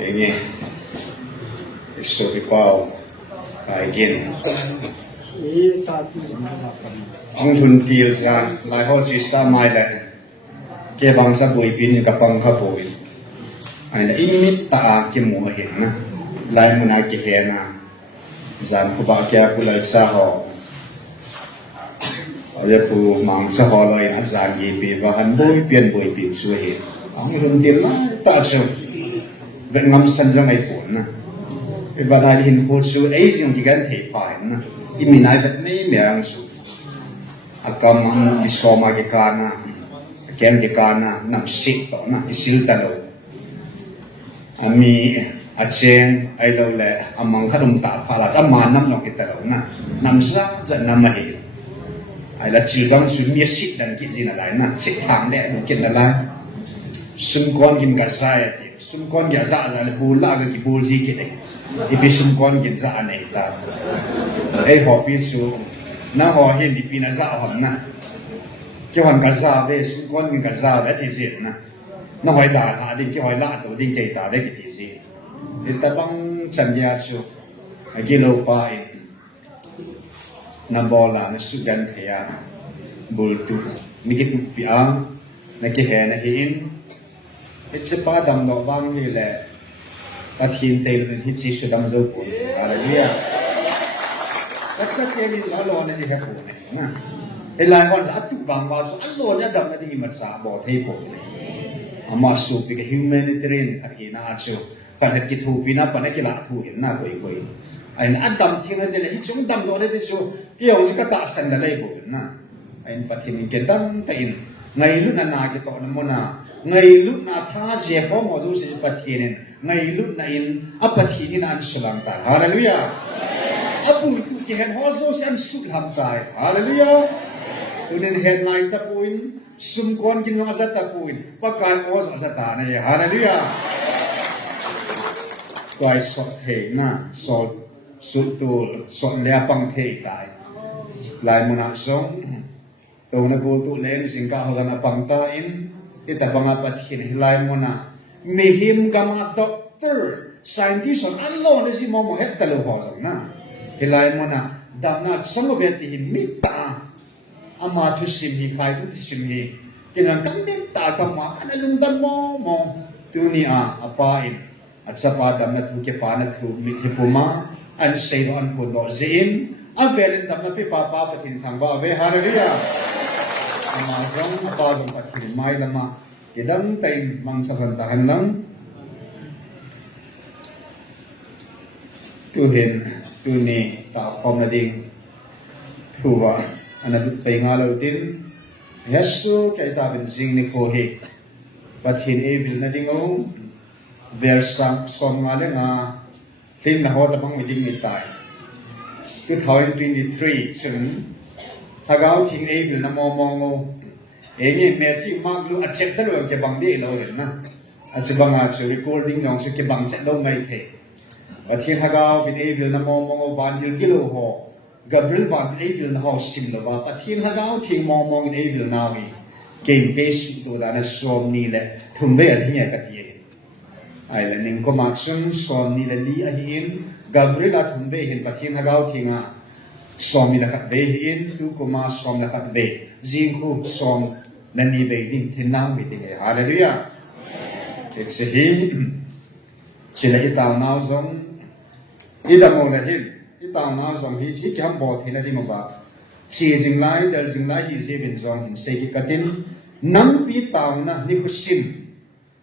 Ini Istoripau again. Ang huntil sa lahot si samay la ke bangsa bui pin kapang kapoi. Ay na imit ta ke muhin na lai muna ke hena zan ko ba kya kulay sa ho. Ay po mang sa ho loy azan gi pi bahan bui pin suhi. Ang huntil la ta so Việt Nam sân trong ngày cuốn nè, và đại hình phố số ấy dùng chỉ cần thể phải nè, thì mình nói thật mấy miệng số, còn đi so mà cái cana, cái cana nằm xịt đó nè, cái xịt tao rồi, mi trên ai đâu là mang khát đông tạ phải là trăm mà năm nó cái tao nè, nằm sát giận nằm mà hiểu, ai là chỉ bằng số mi xịt đằng kia gì là lại nè, xịt hàng đẹp một kiện là lại, xung quanh kim cả sai xung quanh nhà dạ là bùn là cái bùn gì cái này, thì xung quanh cái dạ này là, ấy họ biết số, nó họ hiện thì pin dạ hẳn na, cái hẳn cả dạ về xung quanh cái dạ về thì gì na, nó hỏi đả thà đi cái hỏi lạ tổ đi chạy đả đấy cái gì, thì ta bằng chân nhà số, cái lâu phải, nằm bò là nó xuất hiện thì bùn tu, mình cái tu bia, nó cái hè nó hiện It's a part of the one who let that he tailed his issue down the road. Hallelujah. That's a thing in the Lord and the heaven. A line was at two bambas, a Lord at the Masa about table. A masu big humanitarian at Hinacho, but had get to pin up and a killer to him, not way. And Adam Tina de Hitchum done what it is so, he always got us and the label. And but him get done pain. Nailun and I get on the mona. Ngày lúc nào tha dễ khó mà du sẽ bật hiện ngày lúc này áp bật hiện anh sולם ta Hallelujah áp bụi tu chỉ hẹn hóa du sẽ anh sụt làm tài Hallelujah cho nên hẹn lại ta bụi xung quanh kinh hoa ta bụi bắt cái hóa du ta này Hallelujah toại sọt thể na sọt sụt tu sọt lea bằng thể tài lại một năm sống tôi nói vô tu lên sinh cả họ là bằng ta in kita bangapat hinihilay mo na mihim ka mga doctor scientist on Allah na si mo het taluhosong na hilay mo na damnat samobet himita ama tu simhi kai tu simhi kinang kambit ta kama kanalungdan mo tunia apain at sa padam na tuke panat hipuma an save an puno zin avelin dam na pipapapatin thangba ave hallelujah Amazon apagong patkilmay lama idang tayo mangsakantahan lang tuhin tuni takom na ding tuwa anabit pay ngalaw din Yesu kay tabin sing ni kohe pathin evil na ding o versa som nga lang tin na hota pang miding itay 2023 soon Hagaw ting evil na mo Eni meti maglu at check talo ke bang di lo rin na at sa bang recording ng sa ke bang check daw ngay te at hin hagaw bin evil na mo bandil kilo ho Gabriel van evil na ho sim na ba at hin hagaw ting mo evil na mi game base to da na som ni le thumbe at hinya katiye ay la ning komaksum som ni le li ahin Gabriel at thumbe hin pat hin hagaw tinga som ni nakat ve in tu kuma som nakat ve jingku som nani ve din thinang mi ting hallelujah it's hi chila itaw naw zong idamo la hin itaw naw zong hi chi kam bo thila di mo ba chi jing lai dal jing lai hi je bin zong hin se ki katin nam pi taw na ni ko sim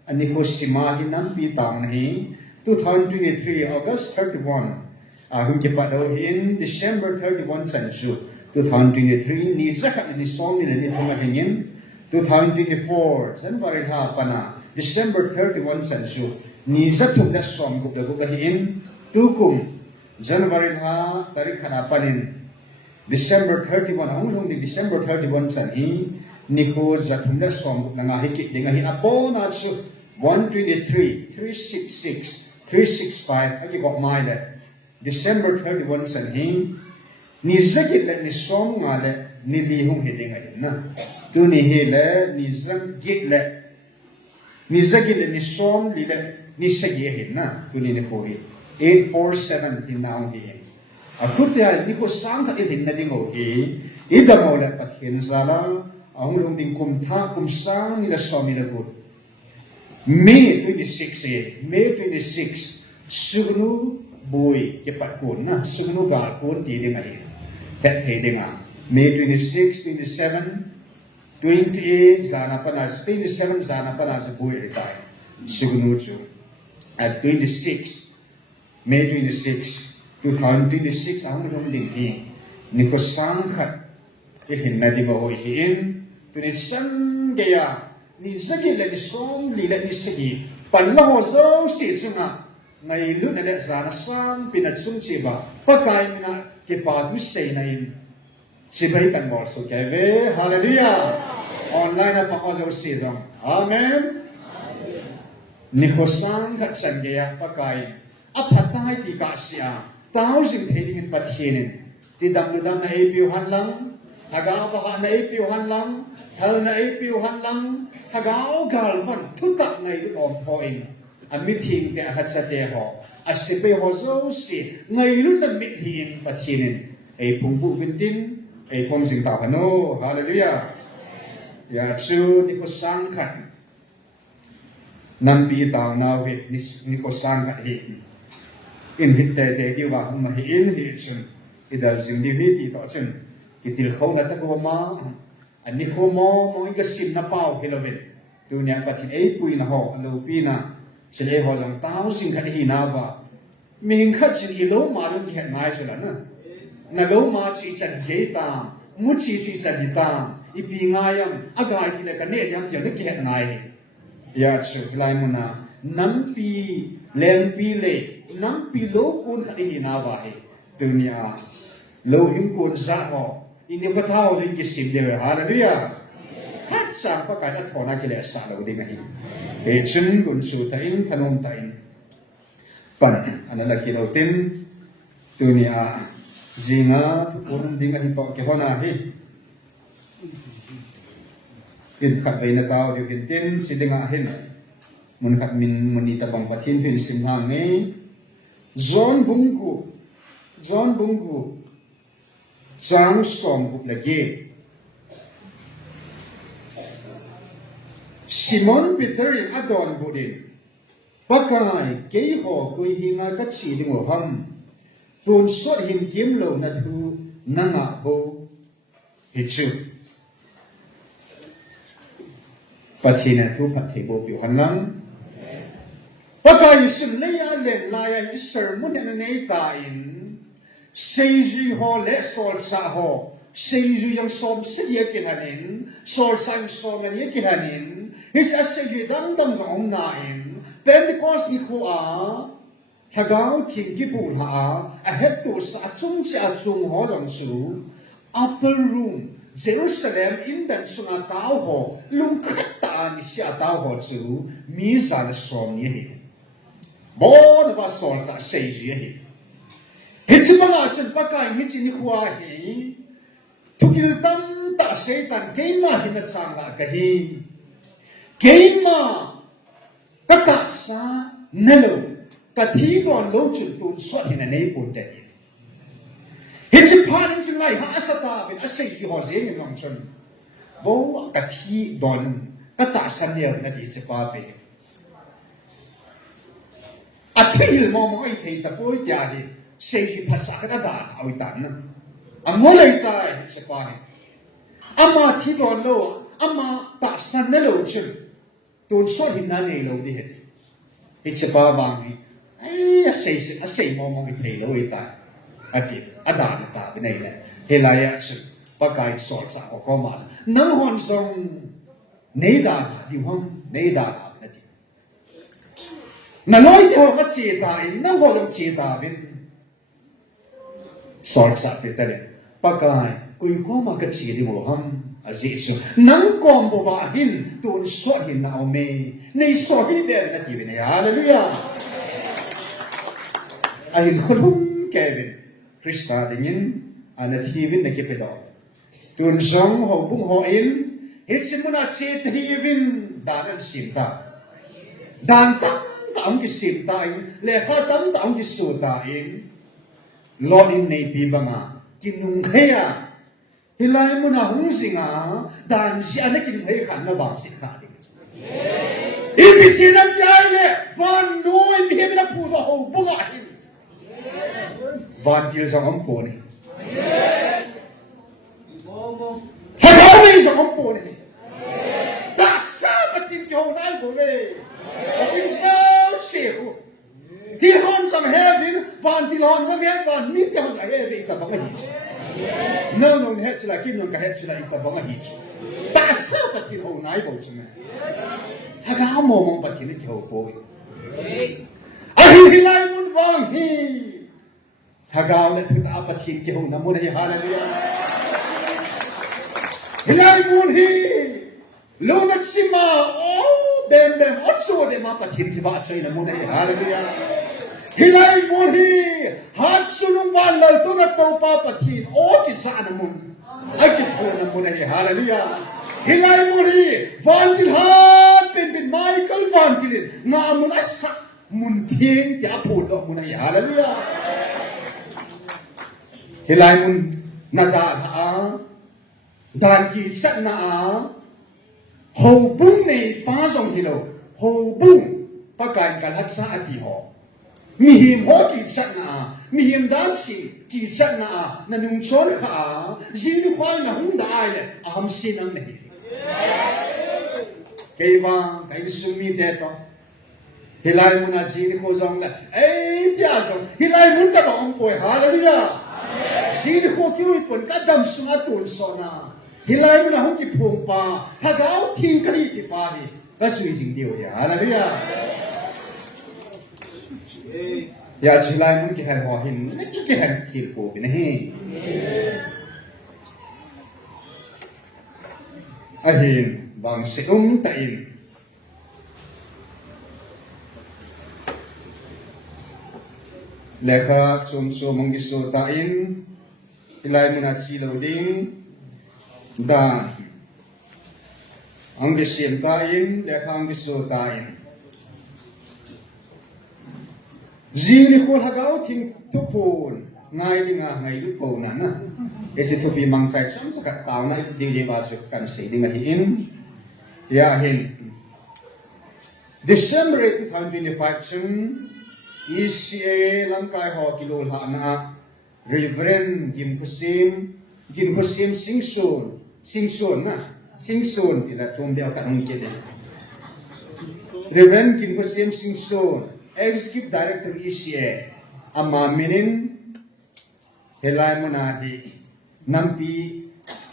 ani ko sima hi nam pi taw na hi 2023 August 31 Hungkipado in December 31 Sansu 2023 ni zakat ni som ni ni thunga hingin 2024 January ha pana December 31 Sansu ni zatum da som gub da hin tukum January ha tarikh khana panin December 31 hung di December 31 san hi ni ko zatum da som gub nga hikit dinga hin apo na su 123 366 365 agi ko mai le December 31 san hi ni zakit le ni som nga le ni li hung hiding a na tu ni hi le ni zang git le ni zagil ni som li le ni sagi hin na tu ni ko hi 847 in now hi akutia ni ko sang ta hin na ding ho hi ida mo le pathin zala ang lung ding kum tha kum sang ni la som ni la gut May 26 May 26 sugnu boy ke pat kun na sugnu gar kun ti ding ai pet the ding a May 26 27 28 zana panas 27 zana panas boy ritai sugnu chu as 26 May 26 2026 ang lung ding hi ni ko sang khat ke hin na di mo hi in tu ni sang gaya ni zagi le ni som li le ni sagi pan la ho zo si sunga ngai lu na le zana sang pinat sung chi ba pakai mina ke pa tu sei na in si bai kan mo so ke ve hallelujah online pa ko zo si zong amen ni ho sang khat san ge ya pakai a phatai ti ka sia thousand heading in pathinin ti dam lu dam na e piu han lang Hagao baka na ipiw han lang, hal na ipiw han lang, hagao galvan, tutak na ipiw poin. Amithing te ahat sa teho, asipe ho zo si, ngayon na mithin patinin. Ay pungbu bintin, ay pong sing tapano, hallelujah. Ya su ni ko sangkat, nampi tao na wit ni ko sangkat hi. In hit te diwa mahiin hi chun, idal sing di hit ito chun. Itil ko na tago ma ani ko mo igasim na pau hilovin tu niya patin ay pui na ho lupi na sile ho jang tao sing khat hi na ba ming khat sin lo ma lu khat ngai sula na lo ma chi chan ge ta mu chi chi chan hi ta ipi ngayam agai ti le ka ne yam ti ne khat ngai ya chu lai mu na nam pi lem pi le nam pi lo kun khat hi na ba he tu niya lo him kun za ho ini patao rin kisim dewe hallelujah hat sang pa kada thona kile sa lo ding hi e chun gun su ta in thanom ta in pan anala kilo tin dunia zinga urun ding hi to ke hona hi in khat ve na tao yu hin tin sidinga hin mun khat min munita bang pathin fin sinha me zon bungku Sang som bup lagi. Simon Peter yang adon budin. Pakai kei ho kui hinga kat si ding ham. Tun sot him kim lo na thu nanga ho hichu. Pathina thu pathi bo pi hanlang. Pakai sim leya len laya iser mun na nei ta in. Sei ju ho le sol sa ho sei ju yang som se ye kilanin sol sang som ye kilanin his as sei ju dam zong na in Pentecost ni ko a hagao ting ki pu ha a het to sa chung cha chung ho jong su upper room Jerusalem in dan sunga tao ho lung khat ta ni sia tao ho chu mi san som ye bo na ba sol sa sei ju ye Hitsi mga chen pakai hitsi ni kuwa hi tukil tam ta setan keima hinat sanga kahi keima kata sa nelo kathi don lo chun tun swat hina nei pun te hitsi panin chung lai ha asata bin asai hi ho zeng ngam chun bo kathi don kata sa ne na di che pa pe atil mo mo ai thei ta poi ya hi sei phasa ka da au tan na amolai tai se pa ama thi don lo ama ta san ne lo chun tun so hin na nei lo di he se pa bang ni ai sei mo mo ki thei lo i ta ati ada ta bi nei le he la ya su pa kai so sa ko ma nang hon song nei da di hom nei da na ti na loi ho ma chi ta in nang ho dong chi ta bin sol sa petare pakai kui ko ma ka chi di mo ham a jesu nang kom bo ba hin tun so hin na me nei so hi de na ti ne hallelujah ai khulum kevin krista dingin ana thi vin ne ke pedo tun song ho bung ho in hitsimuna che thi vin danan sinta dan tam ki sim ta in le kha tam ki su ta in lo in nei pi banga kinung kheya hilai mun a hung singa dan si ana kin hei khan na bang si kha di ibi sinam jai le van no in him na pu do ho bunga hin van kil sang om po ni hello ni sang om po ni da sa ba tin kyo nai bo le in sao se hu ti hon sam heaven van ti hon sam heaven van ni ta ga he ta bang hi no het la kin no ka het la ita bang hi ta sa ba ti ho nai bo chme ha ga mo mo ba ti ni kyo po a hi lai mun wang hi ha ga le thu ta ba ti kyo na mo hi hallelujah hi lai mun hi lo na sima oh bem otso de ma pa ti ba choi na mo hi hallelujah hilai mun hi hat sunung wan lal tu na to pa pathin o ki sa na mun ai ki pho na mun hi hallelujah hilai mun hi van til hat bin michael van til na mun asa mun thieng ya pho do mun hi hallelujah hilai mun na da ha dan ki sat na ho bung nei pa song hi lo ho bung pa kan kan hat sa ati ho mi him ho ki chat na mi him dan si ki chat na na nung chon kha jin ni khwai na hung da ai le am sin ang nei ke ba kai su mi de to hilai mun na jin ko jong la ei pya jong hilai mun da ong ko hallelujah jin ko ki ui pon ka dam su na tul so na hilai mun na hung ki phung pa ha gao thing ka ri ki pa ni ka sui jing dio ya hallelujah ya chilai mun ki hai ho hin na ki hai ki ko bi nahi a hin bang se ta in lekha chum mong gi so ta in ilai mun a chi lo ding da ang gi sim ta in lekha ang gi so ta in Jini ko hagaw tin tupon ngai ni nga ngai lu ko na na ese tupi mang sai sam ka taw na di je ba su kan sei ding hi in ya hin December 2025 chun ECA lam kai ho kilo ha na Reverend Kim Kusim Singson na Singson ti la chom dia ka ng ke de Reverend Kim Kusim Singson Executive Director ECA ama minin helai munahi nampi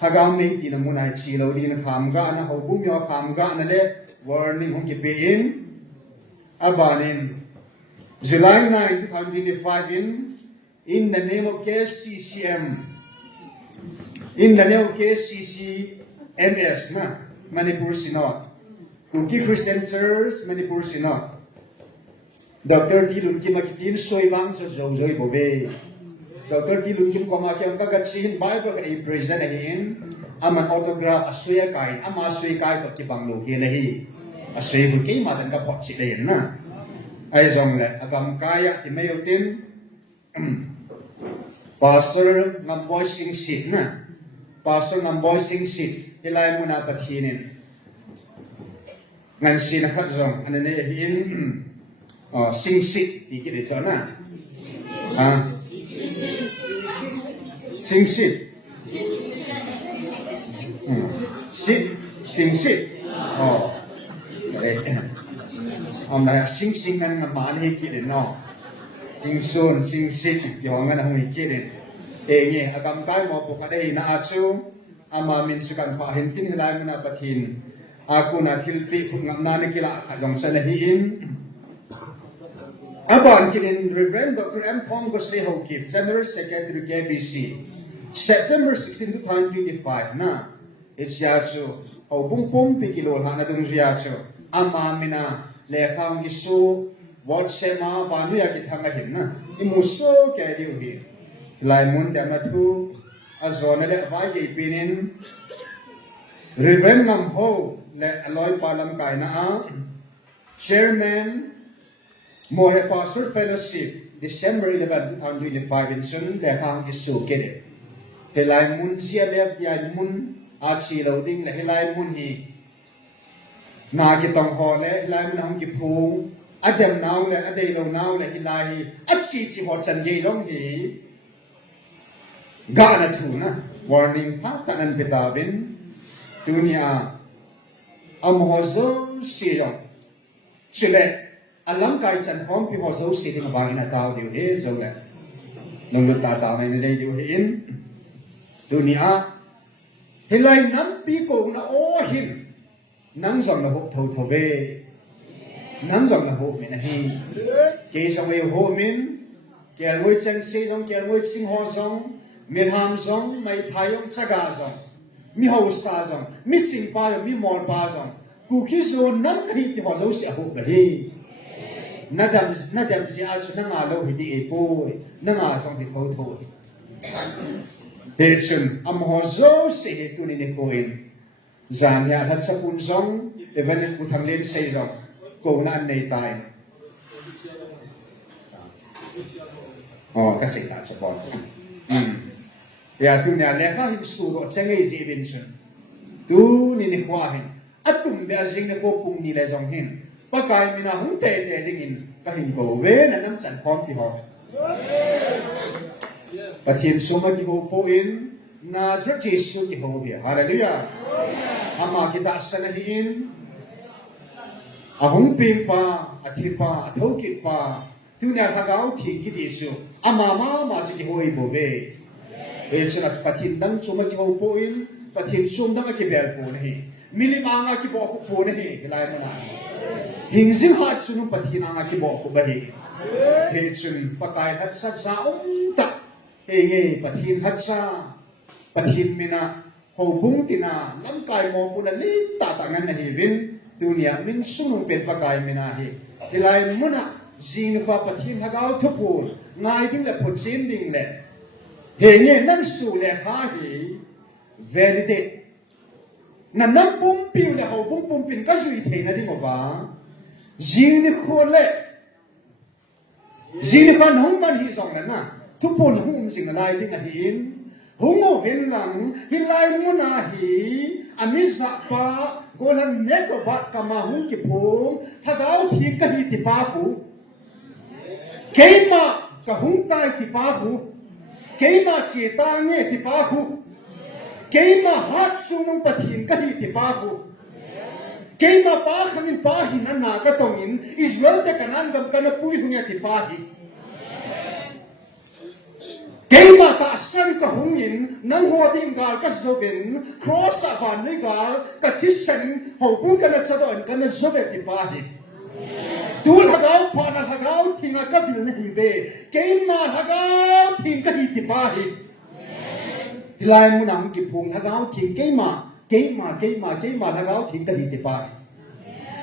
hagam nei tin munai chilo din kham ga na ho bum yo kham ga na le warning hong ki in abanin July 9 2025 in the name of KCCM MS na Manipur Sinod Kuki Christian Church Manipur Sinod Dr. Dilun Kim Akitin Soibang sa Zozoi Bobe. Dr. Dilun Kim Komakiam Kagatsin Bible kay present ahin aman autograph asuya kain ama asuy kai to kibang logi lahi. Asuy bu kay matan ka pot si dayan na. Ay zong le agam kaya ti mayotin Pastor Namboy Sing Sit na. Pastor Namboy Sing Sit hilay mo na pathinin. Ngan sinakat zong ano na yahin Sing Sit, di kita sana. Sing Sit. Sing Sit. Oh. Nãy Sing kan mani kita no. Sing Sit, yang kan hui kita. Nye agam kai mo pukadai na acu ama min sukan pahintin hilai mana pathin. Aku na hilpi ngamnani kila adong sanahin. Aban kilin Reverend Dr. M. Fong Goseho Kip, General Secretary KBC, September 16, 2025 na. It's yacho. O bung pikilo na dung yacho. Ama mina lekang isu WhatsApp banu ya kitangahim na. Imuso kaya diuhi. Laimun damatu azona le vai pinin. Reverend Namho le aloy palam kaina Chairman Mohe Pastor Fellowship December 11, 2025 in Sun Lekang Isu Kede. Helai mun sia lep ya mun achi loading le helai mun hi na ki tong ho le helai mun hong ki phu adem naw le adei lo naw le helai achi chi ho chan ye long hi ga na thu na warning pa tanan pitabin dunia am ho zo si yong chile alam kai chan hom pi ho zo si ding ba ina taw diu he zo le nong lu ta ta ne le diu he in dunia hilai nam pi ko na o him nang zong na ho tho tho be nang zong na ho mi na hi ke zong we ho min ke ngoi chang se zong ke ngoi ching ho zong mi ham zong mai thayong chaga zong mi ho sa zong mi ching pa zong mi mol pa zong ku ki zo nam kri ti ho zo se ho ga hi nadam si a su na nga lo hi di e po na nga zong ti tho tho Hilsun am hozo se he tunin e koin zan ya hat sa pun zong evanis putang len se zong ko na an nei tai kasi ta sa pon ya tu nya le ka him su ro chang ei ji bin sun tu ni ni kwa hin atum be azing ne ko pung ni le zong hin pa kai mina hung te te ding in ka hin ko ve na nam san khom ti ho Pathin suma ki ho po in na drat Jesu ki ho bia. Hallelujah. Ama kita sana hiin ahong pim pa athi pa athokit pa tunya thagau thi ki Jesu ama ma ki ho ibo be. Esna pathin dang suma ki ho po in pathin sum dang ki bel po nahi. Mili anga ki bo po nahi hilai mana. Hingzing hat sunu pathin anga ki bo ko bahi. Hechun pakai hat sat sa ta Enge pathin hatsa pathin mina ho bung tina lam kai mo puna ni ta ta ngan hi bin dunia min sung pet pakai mina hi hilai muna jing pa pathin hagau thupu ngai ding le phut sim ding le he nge nan su le kha hi validate na nam pum piu le ho bung pum pin ka zui theina ding ba jing ni kho le jing ni khan hong man hi song naทุกคนหุ่มสิ่งอะไรที่น่าหินหุ่งเห็นหลังหิลายมุนาหีอามิสปะโกลันเนกบัดกามาหุ่งกิพงถ้าเราทิ้งกันที่ปาหูเกยมากะหุ่งตายที่ปาหูเกยมาเจตาเงที่ปาหูเกยมาฮัดซูนงปะทิ้งกันที่ปาหูเกยมาปาขมินปาหินันนากะตงอินอิสราเอลเดกันนันดำกันปุยหุ่งยาที่ปาหีKema ta san ka hungin nang ho ding gal ka zobin cross avan ni gal ka kisan ho bung kana sadon kana zobe ti bahi tul hagau pa na hagau thinga ka bil nahi be kema hagau thing ka hi ti bahi dilai mu nang ki phung hagau thing kema hagau thing ka hi ti bahi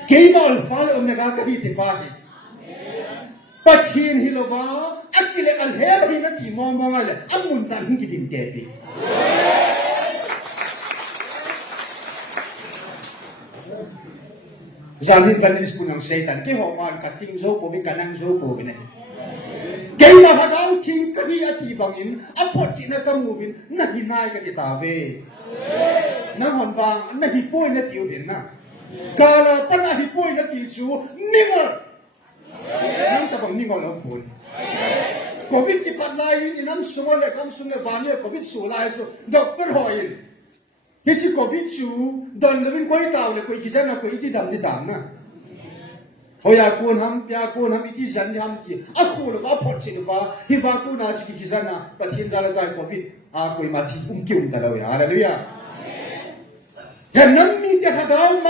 kema fal omega ka hi ti bahi Pathin hiloba akile alher hi na ti mong ale amun tan hin kitin kepi Zalhin kanis punang setan ke homan kating zo po bin kanang zo po bin Kay mahagaw ting kami ati bangin apot sina kamubin na hinay ka kitabe Nang honbang na hipoy na tiyo din na Kala pa na hipoy na tiyo ningal Nang tabang ningol ang pun. Covid ti patlayin inam sumol le kam sunga bani Covid sulai so doctor hoyin. Hichi Covid chu dan lewin koi taw le koi kisan na koi iti dam na. Hoya kun ham iti zan ham ti. Aku le ba pot sin ba hi ba kun na si kisan na pathin jala tai Covid a koi mati kium talaw ya. Hallelujah. Yan nam mi te hadaw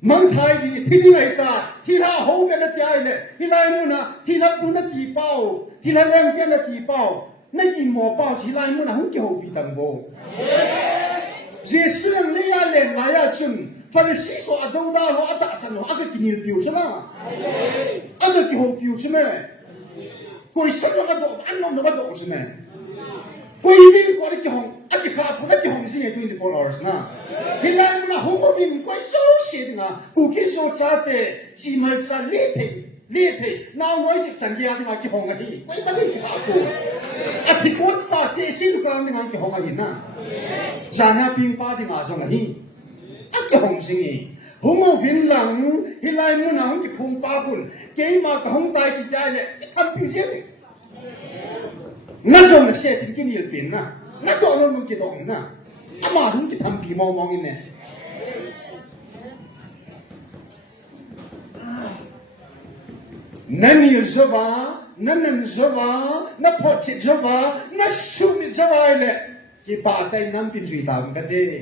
mang thai di thi lai ta thi ha ho ke na tia le thi lai mu na thi la pu na ti pao thi la leng ke na ti pao na ji mo pao thi lai mu na hu ke ho pi tang bo Jesus le ya le la ya chun Pharisee so adau da ho ata san ho aga kinil piu chana aga ki ho piu chme koi sa ka do an no ba do chme quay đi qua cái hồng anh cái khác cũng cái hồng sinh 24 hours na hiện nay mình không có phim quay số xịn na cụ cái số cha thế chỉ mới cha liệt thế nào nói chuyện chẳng kia thì mà cái hồng này quay bắt cái khác cụ anh thì cốt pa thế xin được làm thì mà cái hồng này na cha nhà pin pa thì mà xong này anh cái hồng sinh gì không có phim lằng hiện nay mình không cái phun pa bún cái mà cái hồng tai thì trái này cái thằng pin gì nó giống là xe thì cái nhiều tiền na nó đó là một cái đồng na mà không cái thằng bị mong mong như này nên nhiều số ba nên nên số ba nó phật chết số ba nó sung đi số ba này cái bà tay nắm pin duy tạo cái gì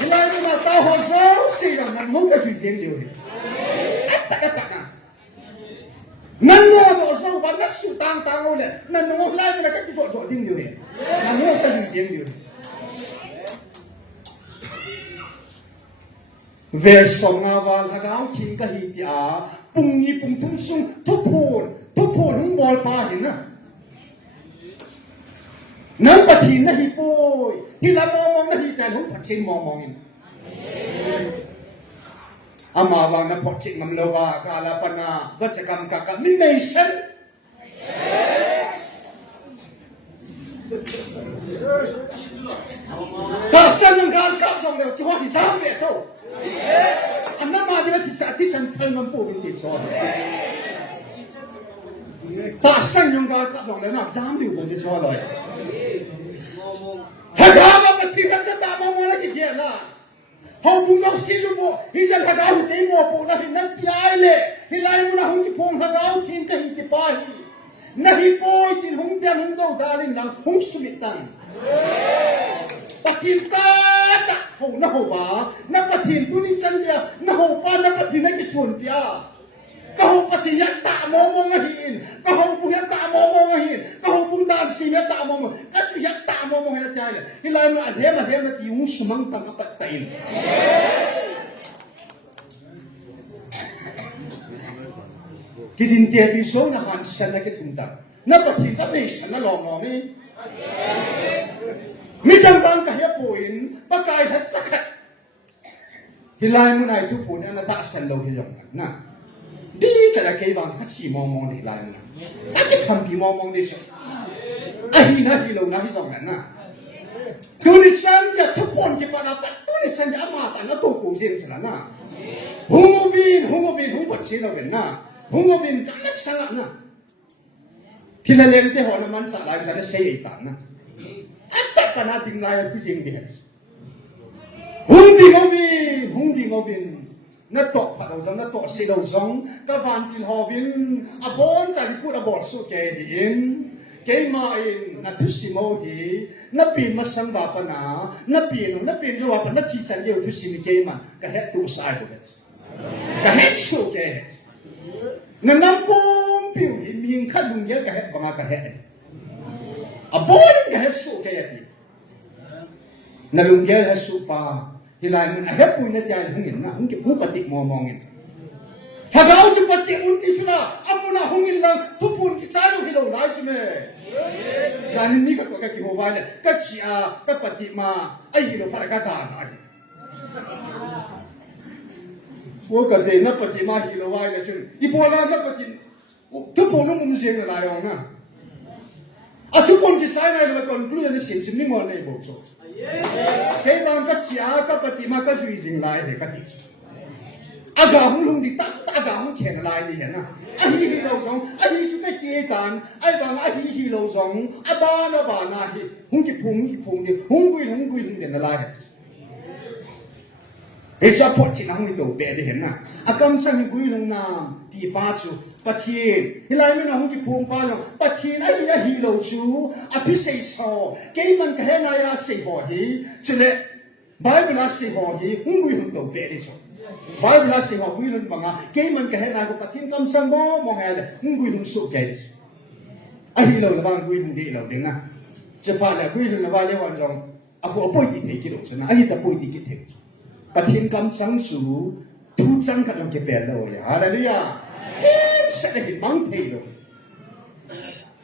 cái này mà tao hồ sơ xí là mình không có duy tiền nhiều nên nó đồ sâu và nó sụt tăng rồi này nên nó lại là cái sọt tiếng nhiều này là nó cái gì tiếng nhiều về sống à và là áo thiên cái gì thì bung nhị bung tung sung thúc phun không bol pa hình á nếu mà thiên nó hi bôi thì là mong nó hiแต่không phải trên mong hình ama wang na potchik ngam lowa kala pana gachakam kaka mination ta san ng gal kap jong le chwa ki sam be to anna ma de ti san phal ngam po bin ti chwa ta san ng gal kap jong le na sam bi bo ti chwa loi ha ga ma ti na ta ma mo la ki kia la hầu bung gạo xin luôn bộ, hi dân thằng áo cái mùa bộ là hình năng trái lệ, hi lại muốn là không cái phong thằng áo thiên cái hình cái bài, na hi bôi tin không tiền không đâu ta lên năng không suy tăng, bắt thiên ta hầu na hầu bà, na bắt thiên tu ni chân dia, na hầu ba na bắt thiên cái xuân dia, cái hầu bắt thiên ta mong mong hin, cái hầu bung ta mong mong hin, cái hầu bung ta xin ta mong, cái gì ta mong mong hết trái lệ, hi lại muốn thêm là tiếng sumang tăng bắt tay. Cái tin tiệt bị số là hoàn sản là cái thùng tặng, nó bắt thì các bị sản là lò mò mi, mi đang băng cả hiệp bùn, bắt cài hết sắc hết, thì lại muốn này chụp bùn là ta sản lâu thì giống nè, đi sẽ là cái bằng các chỉ mong mong thì lại nè, các cái thằng bị mong mong đi sao, ai na hi lâu na hi giống nè. Tu ni san ya thupon ke pa na ta tu ni san ya ma ta na to ko jem sala na hungovin hung pat sin no ben na hungovin ka na sala na kilalente ho na man sa lai ka na sei ta na atta pa na ding lai pi jing de hung di ngovin na to pa do na to se do song ka van til ho vin a bon cha ri pu a bot su ke din cái mà na thứ gì mô thì na pin mà sang bà pa na pin rồi pa na chỉ chân nhiều thứ gì cái mà cái hết tu sai rồi cái hết số cái na năm bom biểu thì mình khát đúng nhớ cái hết bằng cái hết à bốn cái hết số cái gì na đúng nhớ hết số pa thì lại mình hết bùi na dài không nhìn na không kịp không bật tiệt mò mò nhìn thằng áo chụp bật tiệt un tí xưa na âm na không nhìn là thu bùn cái trái đâu cái đầu lái xưa này Jangan ni kat kaki hoba le, kat cia, kat pati ma, ai lo pada kata ai. Wo kat de na pati ma hilo wai le chun, ipola na pati, tu ponu mumseng na lai na. A tu pon ki sai na le conclude ni sim sim ni mo nei bo so. Kay bang kat cia, kat pati ma kat sui jing lai de kat ti. Aga hung lung di tak aga hung chen lai ni hen na. Ai hi lo song, ai hi su cái tie tan, ai bang ai hi lo song, ai ba na hi, hung ki phung di, hung quy den la lai. Ai sa pot chi na hung do be de hen na. A kam sang quy lung na ti pa chu, pa thien, hi lai me na hung ki phung pa no, pa thien ai hi lo chu, a pi sei so, ke man ka he na ya sei ho hi, chu le Bible na sei ho hi, hung quy do be de chu. Bible na sing quy nun mga kay man ka hena ko patin kam sang mo ngel quy nun su kay ai lo la bang quy nun di lo ding na che pa la quy nun la ba le wan jong ako apoi ti thei ki lo chana ai ta poi ti ki thei patin kam sang su tu sang ka long ke pe lo ya hallelujah sa de mang thei lo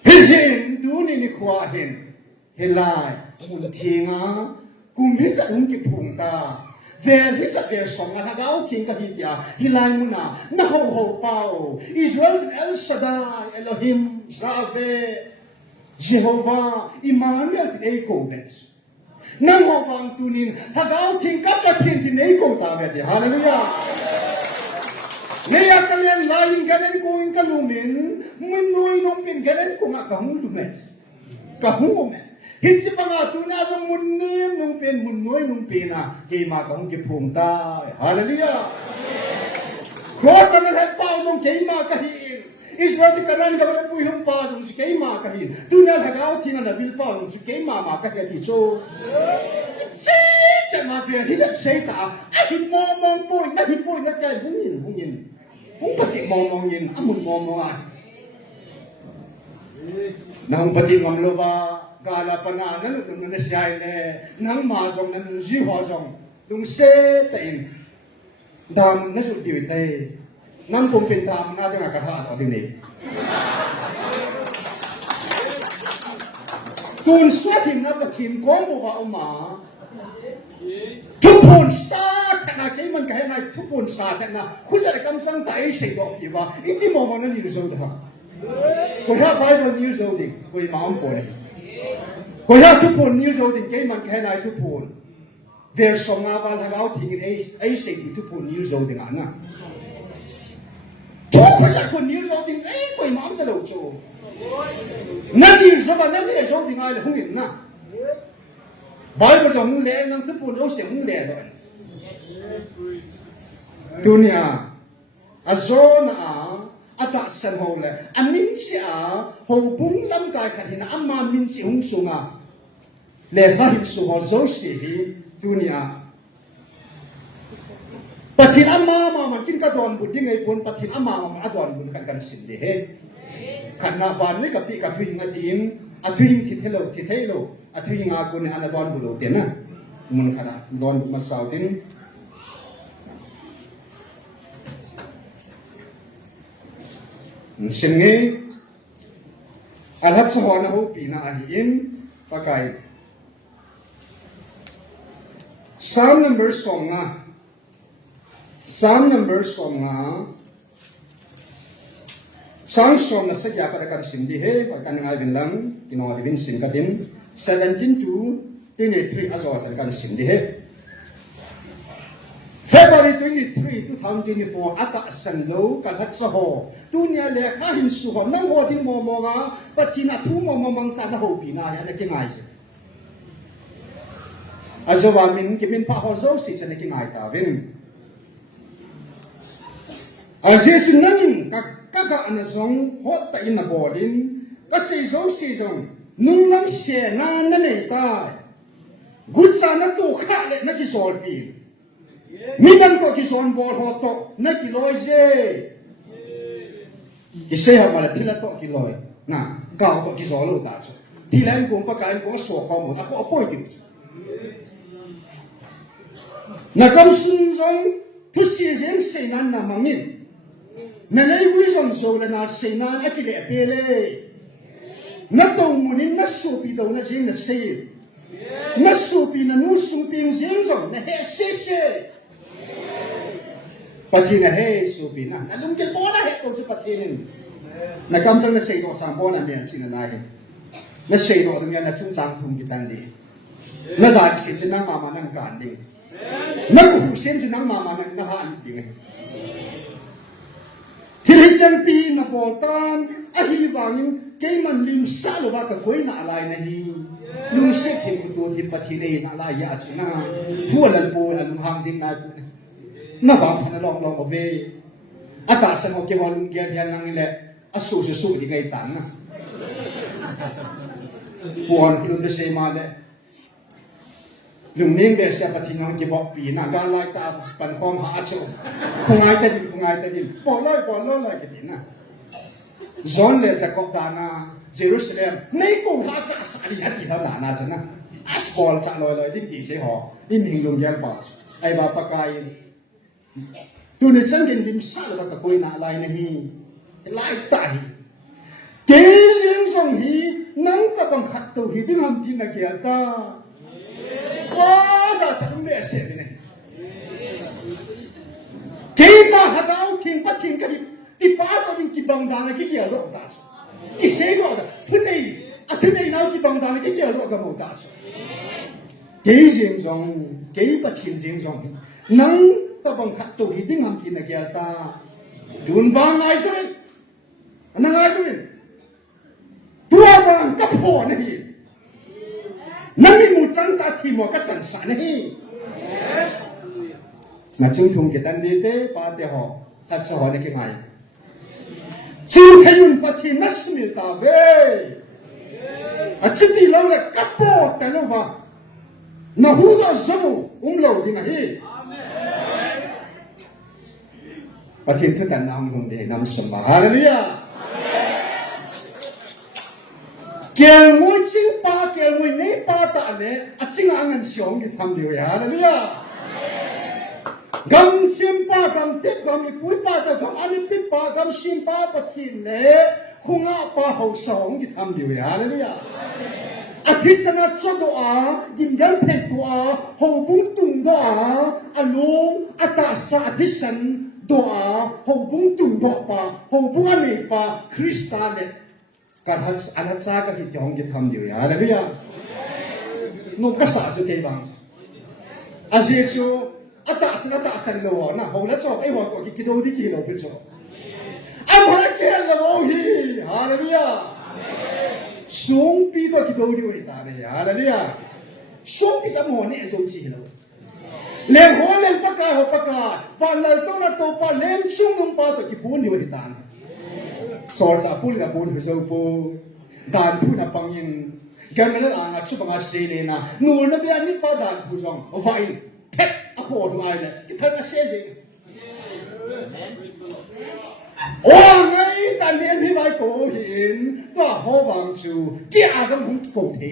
hisin tu ni ni khwa hin helai mun thinga kum hi sa ung ki phung ta vel hi sa vel song na gao thing ka hi ya hilai muna na ho pao Israel El Shaddai Elohim Yahweh Jehovah Emmanuel ei ko des nang ho wang tunin hagao thing ka thin tin ei ko ta ve hallelujah Naya kalian lain ganen ko in kalumin, munoy nung pin ganen ko nga kahung dumet. Kahung me. Hitsi pa nga tuna sa munim nung pin, munoy nung pina, kay makahung kipungta. Hallelujah! Kosa na lahat pa usong kay makahin. Israel di kanan ka wala po yung pa usong si kay makahin. Tuna lagaw tina nabil pa usong si kay makahin. So, siya makahin. Hisat say ta, ahit mo mong po, nahit po, nakay, hungin. Kung pati momongin, amun momongan. Nang pati ngamlo ba, gala pa na, nung nanasiyay ne, nang mazong na nung zihozong, nung setain, dam na sudiwit ay, nang kumpintam na nga kataat o dinig. Kung sakin na patim kong buka uma, tupon sa kana kay man kay na tupon sa kana kusa kam sang tai sei do ki ba iti mo mo na ni so da ko ha bible news o di ko i maam po ni ko ha tupon news o di kay man kay na tupon ver so nga ba la gao ting ai sei di tupon news o di nga na to ko sa ko news o di ai ko i maam da lo cho na ni so ba na ni so di nga le hungin na Bible trong lẽ năng thức buồn ấu xiềng lẽ rồi. Dunia, azona, ata san hồ lẽ, amin si hồ bung lâm cài khát hina amma min si hung sunga, lẽ phá hình su hồ dấu si hi dunia. Pathin amma mà mình kinh cả đoàn bút đi ngay buồn pathin amma mà mình đoàn bút cần xin đi hết. Khát na van mấy cái cà phê ngay tiếng, thuy thịt hello. Atui nga ko ni ana don bulo tena mun kada don masau tin senge alhat sa na ho pina ahin pakai Psalm number songa Psalm na sadya pada kan sindi he pakan ngai bin lang kino bin singkatin 17 to 23 azo kan sindi he February 23 2024 ata sanlo kalhat sa ho tunia le kha hin su ho nang ho din mo nga patina thu mo mang cha na ho pina ya na kingai se azo wa min kimin pa ho zo si cha na kingai ta vin ajesu nang ka anazong hot ta in na bodin pasai zo si zong nung lang siya na nanay gusa na to ka le na kisol pi midan ko kison bol hoto na kiloy je kisaya mala tila to kiloy na ka to kisolo ta so tilan ko pa kain ko so ko mo ako apoy ti na kam sun zong tu si jen se nan na mangin na nay wi zong so la na se na akile pele na tàu munin na supi tàu na zin na sei na supi na nu supi zin zong na he se pati na he supi na lung ke bona he ko pati nin na kam sang na sei do sang bona mian sin na he na sei do dang na chung chang thum ki tan di na da si tin na mama nang kan di na ku sen tin na mama nang na han di Hili chan pi na botan ahili wangin kay man lim salo ba ka koy na alay na hi lung sek hin kuto di pathinay na alay ya china pualan po alung hangin na po na ba pa na long obe ata sa mo ke walung gyan yan lang ile asu di ngay tan na puan kulo de se male lung ning be siya pathinong ki bok pi na galay ta pan form ha acho kungai ta din poloi ke din na zon le sa kop na Jerusalem nei ko ha ka sa ri ati ha na chana as bol cha loi din ti se ho in hing lung yan pa ai ba pa kai tu ne chang din dim sa la ka koi na lai na hi lai ta hi Kizing song hi nang kapang khato hi ding ham tin na kya ta wa sa sa dum le se ne ke ma hadau thing pa thing ka di pa to ding ki bang da na ki kya do ta ki se do da thunei nau ki bang da na ki kya do ka mo ta Kizing song ke pa thing jing song nang kapang khato hi ding ham tin na kya ta dun bang ai so nang ai soตัวบางก็พอนะฮีนั่นมีมุจังตาทีมก็จันสานะฮีมาจุ่มทุ่งเกตันดีเต้ปาเตหอตัดสอนี่กี่ไงจูขยุนปะทีนัสมิตาเวอาจิติเราเลยกับโปแต่เราว่านาหูดาจมูเราดีนะฮีปะทีทุกท่านนำคงดีนำสมาฮาเลลูยาเกี่ยวมวยจิงป้าเกี่ยวมวยนี่ป้าตาเนี่ยอาจิงอ่างเงินสองที่ทำเดียวอย่างนั้นเนี่ยกำซิมป้ากำติดกำมีปุ้ยป้าแต่กำอันนี้ปิดป้ากำซิมป้าปะทินเนี่ยคงอ่ะป้าเขาสองที่ทำเดียวอย่างนั้นเนี่ยอาทิตย์สนัดชดตัวยิงกันเพลตัวหูบุ้งตุ่งตัวอนุอาตาสาธิสันตัวหูบุ้งตุ่งตัวป้าหูบุ้งอันนี้ป้าคริสตาเนี่ยการหัดอันหัดซาก็คิดอย่างจะทำอยู่อย่างนั้นเนี่ยนุ่งกษัตริย์จะเก็บบังอาเซียชูอัตตาสันโลนะเขาแล้วชอบไอ้หัวตัวกิโดที่กิโลเป็นชอบอันพันเกี่ยงโลฮีฮาเลลูยาสองปีตัวกิโดที่วันตาเนี่ยฮาเลลูยาสองปีจะมองเนี่ยจะจีโลเลี้ยงหัวเลี้ยงปากกาหัวปากกาฟันเลยต้องนัดตัวปลาเลี้ยงชุ่มลงปลาตัวกิปูนที่วันตาสอนจากพูดกับพูดหัวเจ้าปูด่านพูดนับปังยิงกันนั่นอ่างชุบงาเซเลนะนูนับยานิปาด่านพูดจงเอาไว้เพ็ดอโคตรมาเลยที่เธอเสียจริงโอ้ไงแต่เลี้ยงที่ไม่โกหินว่าหัววังจูเกี่ยอาจจะของโกเท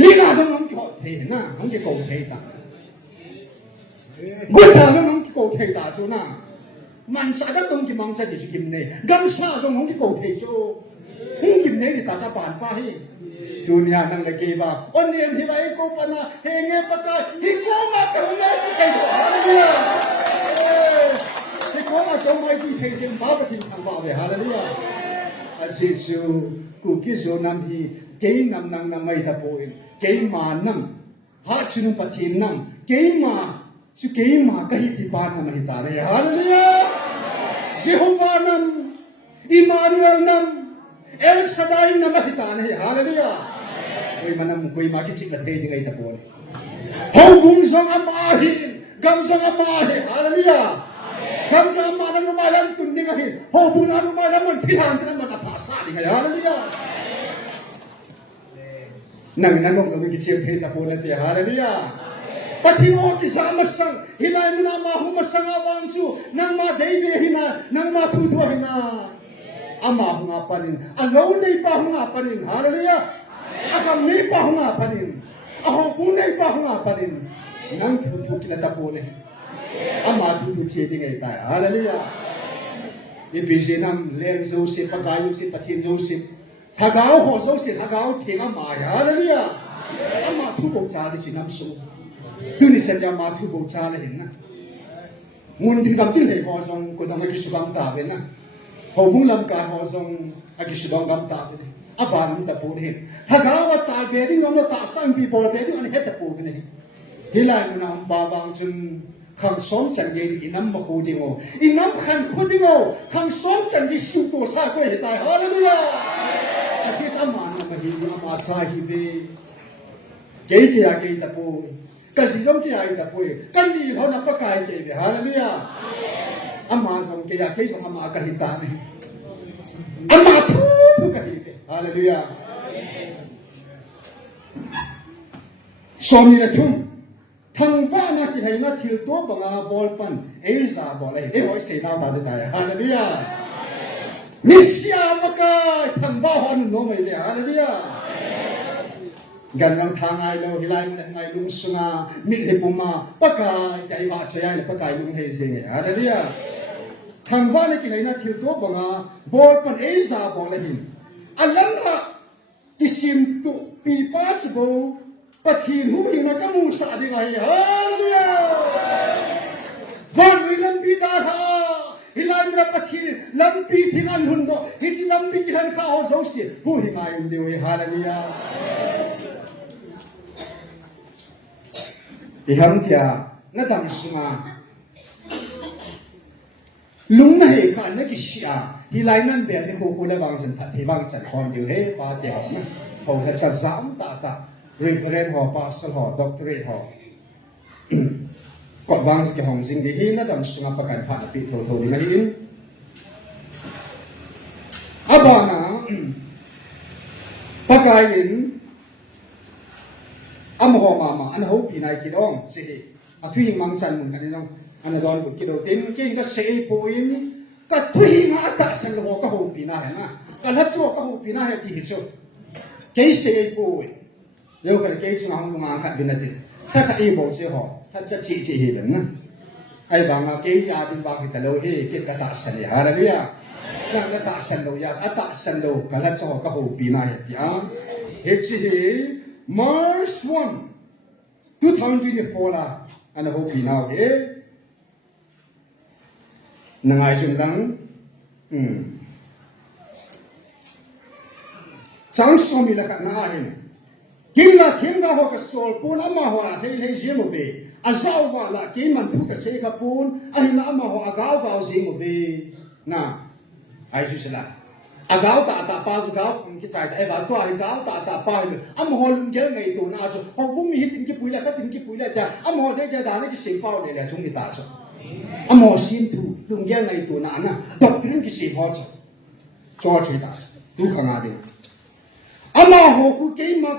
ลีอาจจะของโกเทนะของโกเทต่างกูจะของโกเทต่างจูนะมันสาดตรงที่มังจะจะกินเนี่ยกำซาตรงของที่โกเทโจนี่กินเนี่ยที่ตาจะปานป้าให้จูเนียนั่งเลยกี่บ้าวันนี้ที่ไปกูปนะเฮงเงปะกาฮิโกมาตรงเลยไอ้ตัวอะไรเนี่ยฮิโกมาตรงไม่ที่เฮงเงบ้าไปทิ้งทางบ้าไปฮาเลลูยาอาศิจูกูคิดโซนันที่เกี่ยนำนำไม่ทับโอยเกี่ยมานำหาชุนปะทินนำเกี่ยมาสุเกี่ยมาก็ฮิติปานไม่ตาเลยฮาเลลูยาเซโฮวานำอิมานูเอลนำเอลซาดายนำไม่ตาเลยฮาเลลูยาkuy manam kuy makicik na tayo ngay tapon. Hubung sang amahin, gam sang amahin, hallelujah. Gam sang amahin lumalang tundi ngahin, hubung na lumalang man pihan na matatasa ngay, hallelujah. Nang nanong namikicik tayo tapon natin, hallelujah. Pati mo kisama sang hilay mo na mahumasang awang su, nang madayde hina, nang matutwa hina. Ama nga pa rin, alaw na ipa nga pa rin, hallelujah. Akam ni pa hunga pa rin. Ako punay pa hunga pa rin. Nang tutu kinatapo ni. Ama tutu chedi ngay tayo. Hallelujah. Ibisi ng Len Joseph, Pagayo si Patin Joseph. Hagaw ho Joseph, hagaw tinga maya. Hallelujah. Ama tubog chali sinamso. Tuni sadya ma tubog chali hin na. Ngunting kamtin hay ho song kudang agisubang tabi na. Hobong lam ka ho song agisubang gam tabi na. Abangan tapo ni. Hagawa sa bedding ang nataasang people bedding ang head tapo ni. Hilan mo na ang babang chun kang son chan ye inam makudi mo. Inam kan kudi mo kang son chan di suto sa ko hitay. Hallelujah. Kasi sama na mahili ang atsahi be. Kaya kaya tapo. Kasi yung kaya tapo eh. Kandi ho na pakay kaya. Hallelujah. Ama song kaya ang ama kahitan eh. Ama tutu kahit. Hallelujah. Somi na tum. Thangwa na kitay na tilto banga bolpan. Elsa bolay. Hoy sena ba tayo. Hallelujah. Misya maka thangwa hon no may de. Hallelujah. Ganang thangay lo hilay mo na ngay lungsunga mithipuma pakay kay wa chaya na pakay lung hese. Hallelujah. thằng hoa này cái này là thiếu tố bằng à bol pan ấy ra bol là hin alam ha cái sim tụ pi pa chú bố bắt hin hú hình là cái mùng sa đi ngay hallelujah van người lâm pi ta ha hilai mura bắt hin lâm pi thiên an hun đó hi chỉ lâm pi cái hắn khao giống xịt hú hình ai um điều hallelujah thì hắn kia nó tầm sma lúng này cả nó cái xia thì lại nên biết cái khu là vàng chân thật thì vàng chân còn nhiều hết ba tiểu nữa hầu hết chân giảm tạ referent họ pastor họ doctorate họ còn vàng cái hồng sinh thì hi nó tầm smaประกันผ่านปีโทนี่หินabana pakain amho mama an ho pinai kidong si athui mang chan mun kan nong an don bu kido tin king ka sei poin ka thui ma ta san lo ka ho pina hai na ka la chu ka ho pina hai ti chu ke sei poi yo ka ke chu hang ma kha bin ti ta ka e bo che ho ta cha chi chi hi ben na ai ba ma ke ya din ba ki ta lo he ke ka ta san ya ha ra ya na ta san lo ya ta san lo ka la chu ka ho pina hai ti a he chi hi March 1, 2024 là anh hô kỳ nào thế ngày xuân lắng chẳng số mi là cả na hình kim là kim ga ho cái sol pun amma ho là thấy thấy gì một về à sao vào là kim mình thu cái xe cái pun anh là amma ho gạo vào gì một về na ai chú là agao ta pa zu gao cái trái ta vào tua agao ta pa nữa âm hồ luôn cái ngày tụ na cho họ cũng mi tin cái bụi là cái tin cái bụi là ta âm hồ đây giờ đã cái sinh bao này là chúng người ta cho âm hồ xin thu luôn cái ngày tụ na na tập trung cái sinh họ cho chúng ta tu không ai được âm hồ cũng cái mà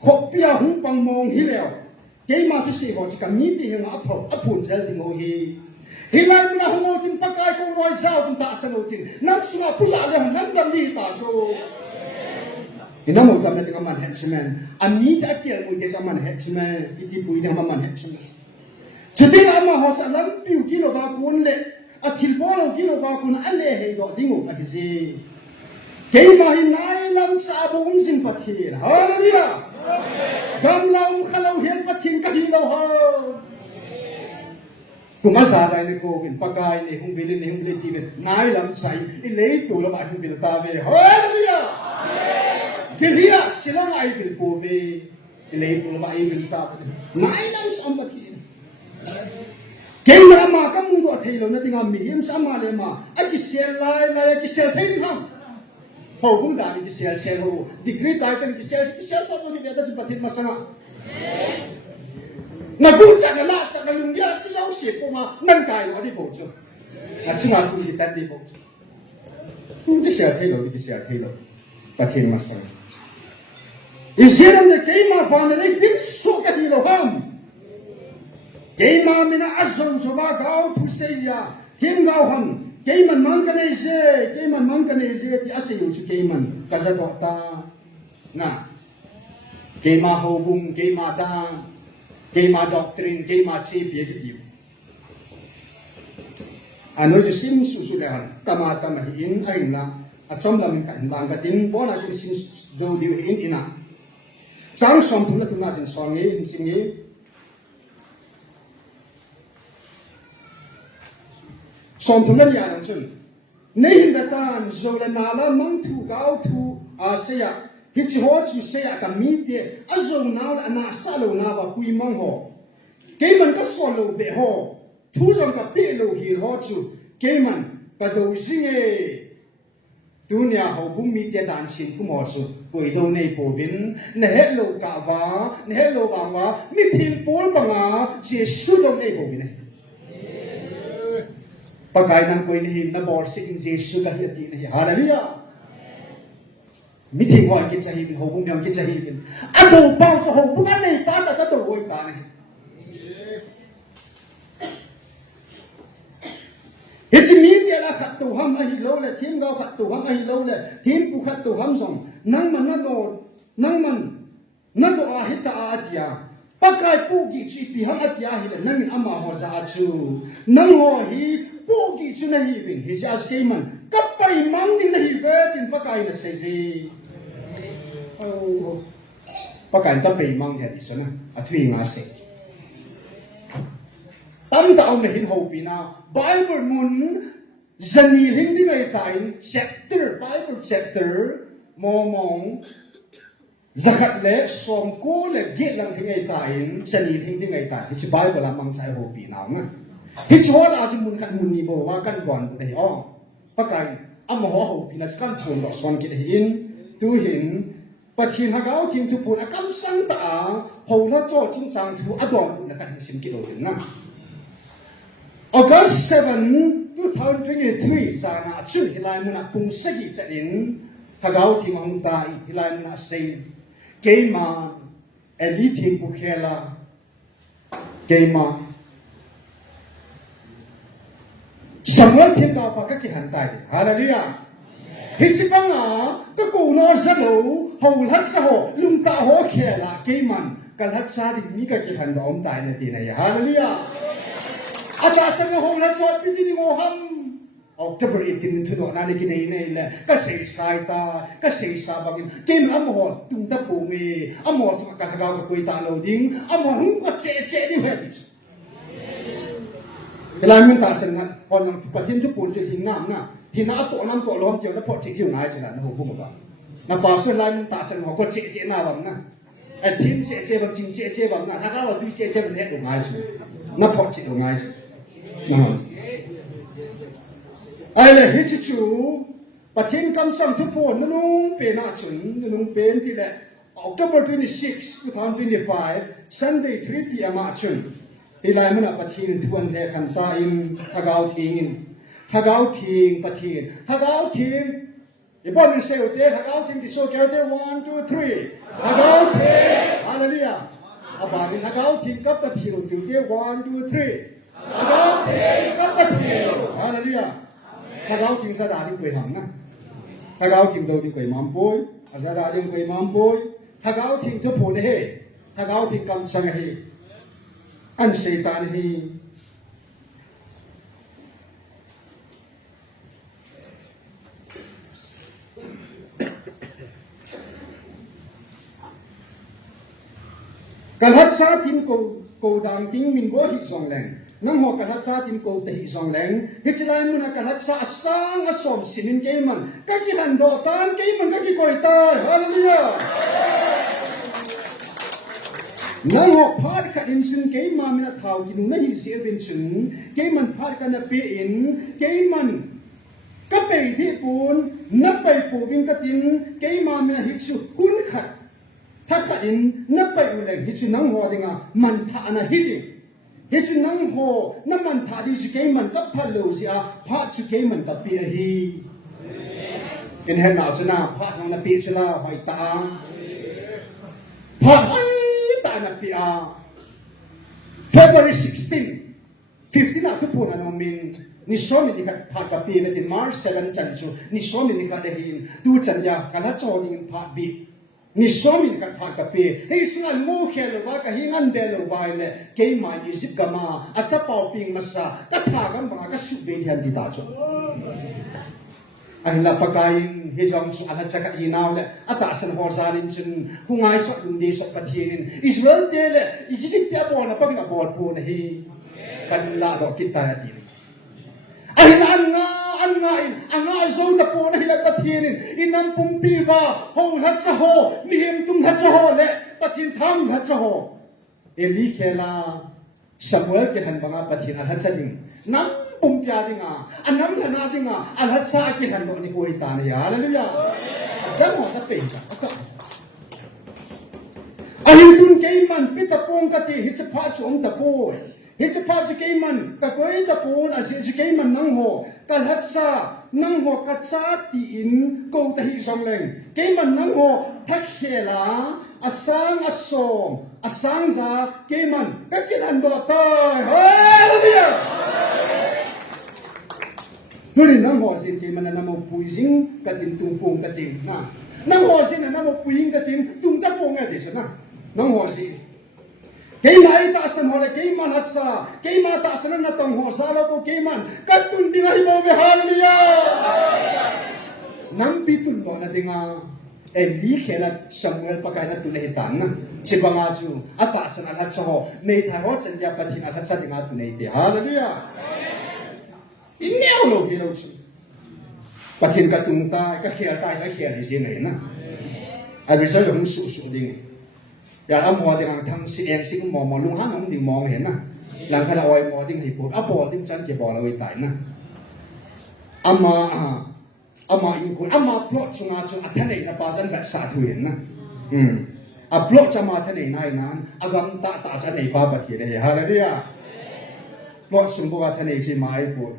học bia hung bằng mong hi leo cái mà cái sinh họ chỉ cần nghĩ thì nó ấp phun ra thì ngồi hi hilai mula hongo tin pakai ko noi sao tin ta sang tin nam sunga puja le nam dam ni ta so ina mo tam na tinga man henchman ami ta kiel mo de zaman henchman iti pui na man henchman chute ama ho sa lam piu kilo ba kun le a thil bolo kilo ba kun ale he do dingo na ji ke ma hi nai lam sa bo um sin pathir hallelujah gam lam khalau hen pathin ka hi lo ho cùng ở xa đây này cô mình pakai này không về này không về gì mình nái lắm say đi lấy tủ là bạn không về ta về hallelujah cái gì à xin lỗi ai về cô về đi lấy tủ là bạn về ta nái lắm sao mà thì cái mà các mùng đồ thầy lo nó tiếng âm mỹ em sao mà lên mà cái xe lại cái xe thấy không hầu cũng đã cái xe hầu degree tài cái xe sao tôi đi về ta chỉ bắt thêm mà sang na gu chắc là lùng ya si lao xie po ma nâng cài nó đi bộ chứ à chúng ta cũng đi tết đi bộ cái xe thay đổi ta khiến mà sang ý xe nó cái mà phản này cái số cái gì đâu không cái mà mình ăn xong số ba gạo thu xây ya kiếm gạo hầm cái mình mang cái này thì ăn xây cho cái mình cái gì đó ta na cái mà hậu bung cái mà ta cái mà doctrine cái mà chi phía cái gì anh nói cho sim su là tâm hin anh là trong là mình cảnh làm cái tin bố là cho sim đâu điều hin à sáng sớm chúng ta trên sáng ấy in sinh ấy sớm chúng ta đi ăn chung nếu hiện tại rồi là nala mang thu gạo thu xây à khi chỉ họ chỉ xây cái mít thì ở trong nào là na sa lô na và quy mang họ cái mình có số lô bể họ thu trong cái bể lô hi họ chú cái mình cái đầu riêng ấy tu nhà họ cũng mít cái đàn xin cũng họ chú quỷ đầu này phổ biến nè hết lô cả vá nè hết lô vàng vá mít thiên bốn bằng á chỉ suốt đầu này phổ biến này pakai nang quỷ này na bor sinh Jesus cái hiện này hallelujah mình thì gọi cái gì mình hầu cũng nhau cái gì mình ăn đồ bao giờ hầu cũng ăn này bán là rất đồ ôi ta này hết chỉ mình thì là khát tù hâm anh lâu là thêm gạo khát tù hâm anh lâu là thêm phụ khát tù hâm xong nang man nó đồ à hết ta à dia pakai pu ki chi pi hâm à dia hi là nang ama ho za chu nang ho hi pu ki chu na hi ring hi ja ke man ka pai mang ding na hi ve tin pa kai na se ji oh pa kai ta pai mang ya di so na a thui nga se tam da om hin ho pi na bible mun zani hin ding ai tain chapter bible chapter mo mong zakat le som ko le ge lang thing ai tain zani hin ding ai tain chi bible la mang chai ho pi na na hi chu la ji mun kan mun ni bo wa kan kon bu dei ong pa kai am ho ho pi na kan chon lo son ki dei in tu hin pa thin ha gao kim tu pun a kam sang ta ho la cho chung sang tu a dong na kan sim ki do na August 7 2023 sana chu hilai mun a pung sagi chain ha gao kim hong ta hilai mun a sei ke ma eli thing pu khela ke ma Samuel thiên đạo và các kỳ hành tài Hallelujah. Khi sĩ băng các cụ nó sẽ đủ hầu hết xã hội lung tạo hóa khẽ là cây mặn cần hết xa thì những cái kỳ hành đó ông tài này thì này Hallelujah. Ta sẽ hầu hết cho tí tí ngô hâm cái bờ tin thứ đó này cái này là cái sự sai ta cái sự sai bằng cái mà âm hồn tung ta bù mì âm hồn mà cả cái quỳ ta lâu dính âm hồn không có chế đi hết cái này mình ta sẽ nói còn phát hiện chút buồn chuyện hình nam na thì nó tổ năm tổ lom chiều nó phật chịu ngay chỉ là nó hùng hùng một nó bảo xuân lai mình ta sẽ nói có chế nào bằng na ai thiên chế bằng chính chế bằng na nó có là tuy chế bằng hết được ngay chứ nó phật chịu ngay chứ ai là hết chú phát hiện cam sang chút buồn nó nung bền à chuẩn nó nung bền thì là October 26, 2025 Sunday 3 p.m. à chuẩn thì lại mình bắt thiên thuần thế khăn ta in thagao thiên bắt thiên thagao thiên thì bọn mình sẽ thế thagao thiên thì số kéo thế 1, 2, 3 thagao thiên Hallelujah à bà mình thagao thiên cấp bắt thiên từ thế 1, 2, 3 thagao thiên cấp bắt thiên Hallelujah thagao thiên sa đà đi quỳ hằng na thagao thiên đâu đi quỳ mắm bôi sa đà đi quỳ mắm bôi thagao thiên thứ phổ này thagao thiên cầm sang này anh Satan hi cần hết sa tin cầu đàm tiếng mình có hít dòng leng nang ho cần hết sa tin cầu te hít dòng leng hít lại mình cần hết sa sang a som sinin ke man các cái hành độ tan ke man các cái coi ta hallelujah nang ho phar ka in sun ke ma mina thau ki nu na hi se ben sun ke man phar ka na pe in ke man ka pe di pun na pe pu vin ka tin ke ma mina hi chu kun khat tha ka in na pe u le hi chu nang ho dinga man tha na hi di hi chu nang ho na man tha di chu ke man ka pha lo sia pha chu ke man ka pe hi in hen na chuna pha nang na pe chula hoi ta pha February 16, 15 na kupuna no min ni somi ni ka pakapi na tin March 7 chanchu ni somi ni ka dehin tu chanja kala choni pha bi ni somi ni ka pakapi hei singa mo khelo ba ka hingan belo ba ne ke ma ni zip gama acha pau ping masa ta pha gam ba ka su be hian di ta cho anh là pakain he jong su ala chaka inaw le ata san horzalin chun hungai so lundi so pathinin Israel te le ikisik te bo na pagna bol po na hi kan la do kita ti anh anga zo ta po na hila pathinin inam pumpi ba ho hat sa ho mihim tum hat sa ho le pathin tham hat sa ho eli khela Samuel ke han banga pathin hat sa ding nam pum pya dinga anam thana dinga alhat sa ki han do ni koi ta ne hallelujah damo ta pe ka ahin tun ke man pita pong ka ti hit pha chom ta po hit pha ji ke man ka koi ta po na si ji ke man nang ho ka hat sa nang ho ka cha ti in ko ta hi song leng ke man nang ho thak khela asang asom asang za ke man ka ki han do ta hallelujah Huri nang ho sin ki mana namo puising katin tungpong katin na nang ho sin na namo puing katin tung ta pong ade sa na nang ho sin Keima ita asan hole keima hatsa keima ta asan na tong ho sala ko keiman katun dingai mo be hallelujah nang bitun mo na dinga li khela Samuel pakai na tunehitan na si bangaju ata asan alat sa ho may tha ho chan ya patin alat sa dinga tunai te hallelujah inni lo hilo chu patin ka tungta ka khel ta ka khel ji nei na abisa lo su su ding ya amwa ding thang si em si mo mo lung han om ding mong hen na lang khala oi mo ding hi pu apo ding chan ke bo la wei tai na ama in kun ama plot chunga chu athanei na pa jan ka sa thu hen na a plot chama thanei nai nan agam ta ta cha nei pa pa thi re hallelujah plot sum bo ka thanei si mai pu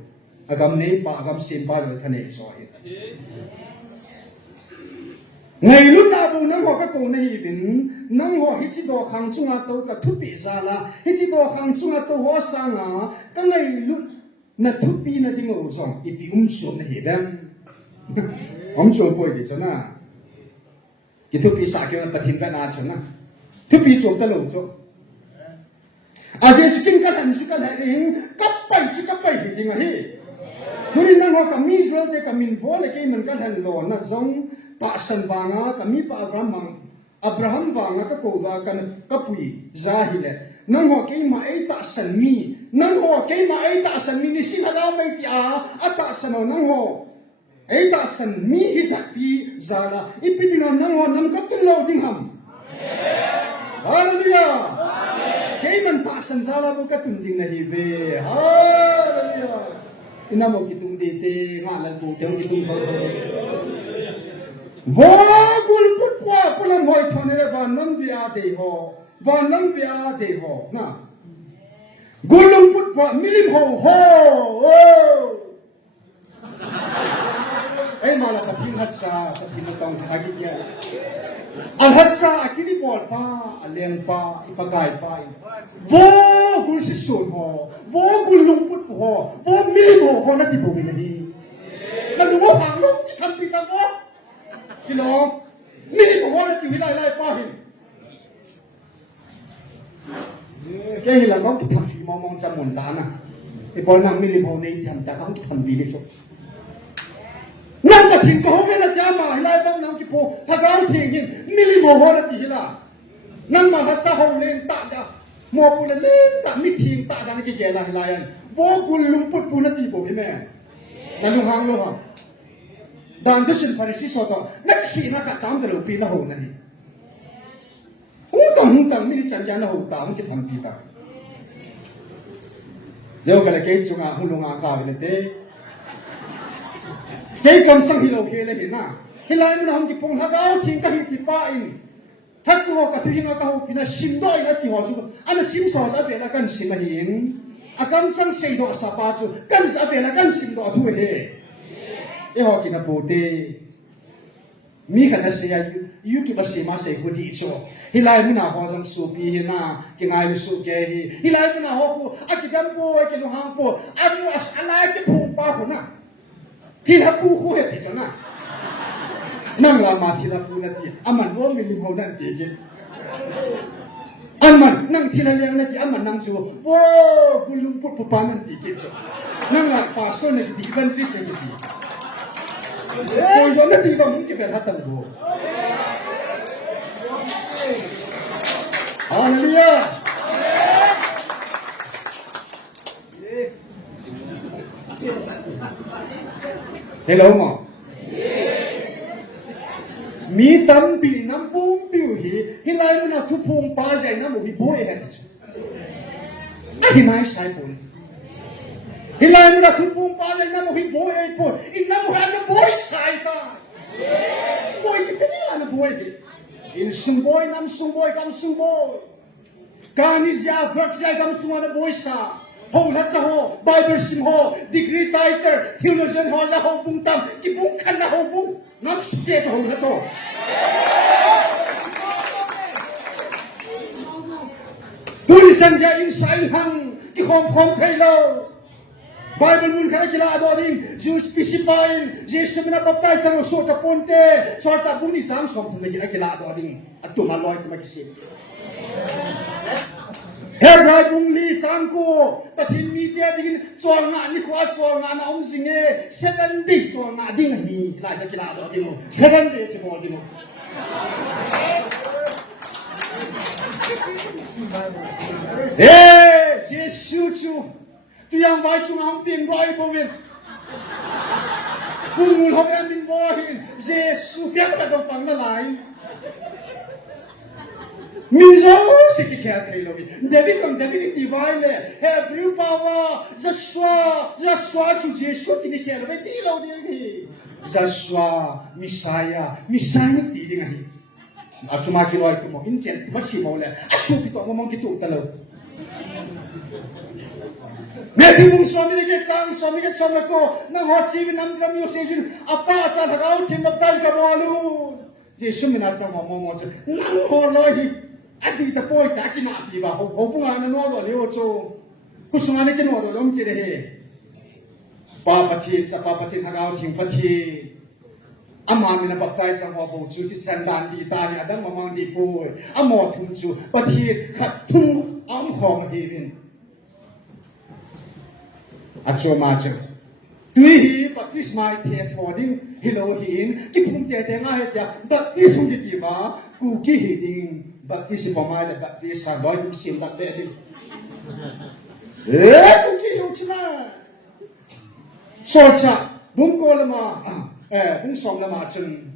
agam nei pa agam sim pa jo thanei so hi ngày lúc nào bù nâng họ các cổ này vĩnh nâng họ hít chỉ đồ khang chung à tàu cả thúc bị ra là hít chỉ đồ khang chung à tàu hóa sang à cái ngày lúc na thúc bị na tiếng ồn xong thì bị xuống này hiện xuống bồi thì cho na cái thúc bị sạc cho nó bật hình cái nào cho na thúc bị xuống cái lỗ cho à giờ chỉ kinh cái hành sự cái này hình cấp bảy thì tiếng à hi thôi đi nâng họ cầm mi rồi thì cầm min vô lại cái nâng cái hành đồ na giống pa san wanga kami pa Abraham wanga ka koda kan kapui zahile nang ho ke ma ai ta san mi nang ho ke ma ai ta san mi ni sin ala mai ti a ata san nang ho ai ta san mi hi sakpi zala ipitino nang ho nam ka tun lo ding ham hallelujah ke man pa san zala bu ka tun ding na hi be hallelujah ina mo kitung de te nga la bu te kitung ba Vogul putwa pulang hoi thonere vanam dia de ho na gulung putwa milim ho ay mala pating hatsa pating matang hagitya al hatsa akini bol pa aleng pa ipagay pa vogul si sun ho vogul lungput ho milim ho na tibugin na hi naluwa pangong ikampitan moพี่น้องนี่ผมว่าจะอยู่ไล่ป้าหินแกเห็นแล้วก็ทำมองจะหมุนล้านอ่ะไอ้พอนั่งไม่รีบเอาในทำจากเขาทำดีที่สุดนั่งมาถึงก็เขาไม่ละจ้ามาไล่บ้างนั่งกี่โพถ้าเขาทิ้งหินไม่รีบเอาหัวละตีละนั่งมาทัศน์เขาเล่นตาดามอปูเล่นตาไม่ทิ้งตาดันกี่แก่ละไล่อันโบกุลลุงปุดปูละตีโบเห็นไหมนั่นลุงหางลุงหางบางที่สินฟาริสีสอดนักขี่นักจำแต่เราปีละหัวนั่นหุ่นต่างไม่ได้จันยานะหัวตามันจะทำปีตาเดี๋ยวกันเลยเกี่ยจุงอาหุ่นลงอากาศเลยเด้เกี่ยคนสังหิโลเกเลยเห็นนะฮิลายมันทำกี่พงฮักเอาทิ้งกันหิติป้าอินฮักจะหัวกระทุ้งเอาปีน่ะชิมด้วยนะที่หัวจุกอันนั้นชิมสอดจะเป็นละกันชิมมาเห็นอาการสังเสยดอกสะปาจุกันจะเป็นละกันชิมดอกทุ่งเฮเอฮอกินาปูเตมีขนาดเสียยูกิบเสียมาเสียคนดีโชฮิลายมุนาฮอจังสูปีฮินากิงไอสูเกฮิลายมุนาฮอกูอากิกันปูอากินหังปูอามิวอะไรกิพุงปาหุนะฮิลาปูคู่เหตุจังนะนั่งละมาฮิลาปูนาทีอามันว่ามีลิมโฮนันตีกินอามันนั่งทีละเลี้ยงนาทีอามันนั่งจูว้าวกุลุงปุปปานันตีกินโชนั่งละปาโซนดีกันทริสเนมิซีPoi nanti kamu mungkin berhatan bu. Haleluya. Hello ma. Mi tampi nampung piuhi hilai mana tupung pazai namu hiboy hen. Ahi mai sai pun. Hilai mo na tupong palay na mo hiboy ay po. Inamuhan na boy saita. Boy kita nila na boy. In sumboy nam sumboy kam sumboy. Kanis ya drugs ya kam sumboy na boy sa. Ho lahat sa ho. Bible sim ho. Degree tighter. Theologian ho na ho bungtam. Kibungkan na ho bung. Nam suke sa ho lahat sa ho. Tulisan ya insay hang. Ikom kailo. Bible mun kaya kila adoring Jews pisipain Jesus na baptized sa so sa ponte so sa bumi sam som na kila adoring at tumaloy tumagisip Hebrai bung li chang ko pathin mi te ding chol nga ni khwa chol nga na om singe 7 day chol nga ding hi la ja kila do ding 7 day ke mo ding Jesus chu tiang vai chung am pin vai bo wen bung ho em bin bo hin Jesus piang la dong pang na lai mình giàu sự kiện khác này rồi, David divine này, Hebrew power, Joshua chủ Giêsu thì này khác rồi, đi đâu đi đi, Joshua, Messiah đi đi ngay, cuma kilo itu mau incen, masih mau le, asyik itu ngomong gitu terlalu. Mesti mung suami ni suami ko, nang hati ni nam kami usahakan apa aja kau timbuk tal kamu Yesus menacam ngomong nang horloi. Adi ta poi ta ki na pi ba ho pu nga na no do le o cho ku sunga ne ki no do lom ki re he pa pa thi ha ga thing pa thi ama mi na ba pai sa ho bo chu ti san dan di ta ya dan ma mang di pu amo thu chu pa thi khat thu am khom he bin a cho ma che tui hi pa kris mai the tho ding hilo hin ki phum te nga he ja ba ti sung di pi ba ku ki hi ding baptis pamai le baptis sa boy sim tak de di ku ki yu chna so cha bung ko la ma bung som la ma chun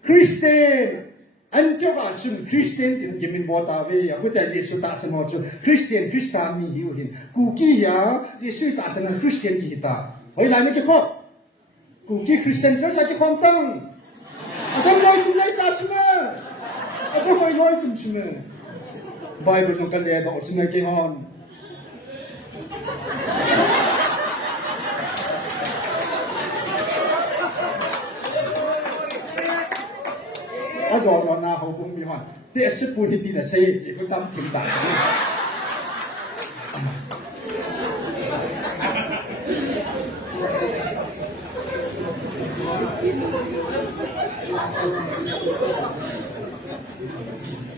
Christian an ke ba chun Christian din ke min bo ta ve ya ku ta Jesu ta sa no chu Christian mi yu hin ku ki ya Jesu ta sa na Christian ki ta hoi la ni ke ko ku ki Christian sa ki khom tang adam noi tu lai ta chna aku kau loi tum semua. Bible tu kan dia bawa semua kehon. Azor na hau bung mi hon. Dia sepuluh hiti dah saya ikut tam kim tak.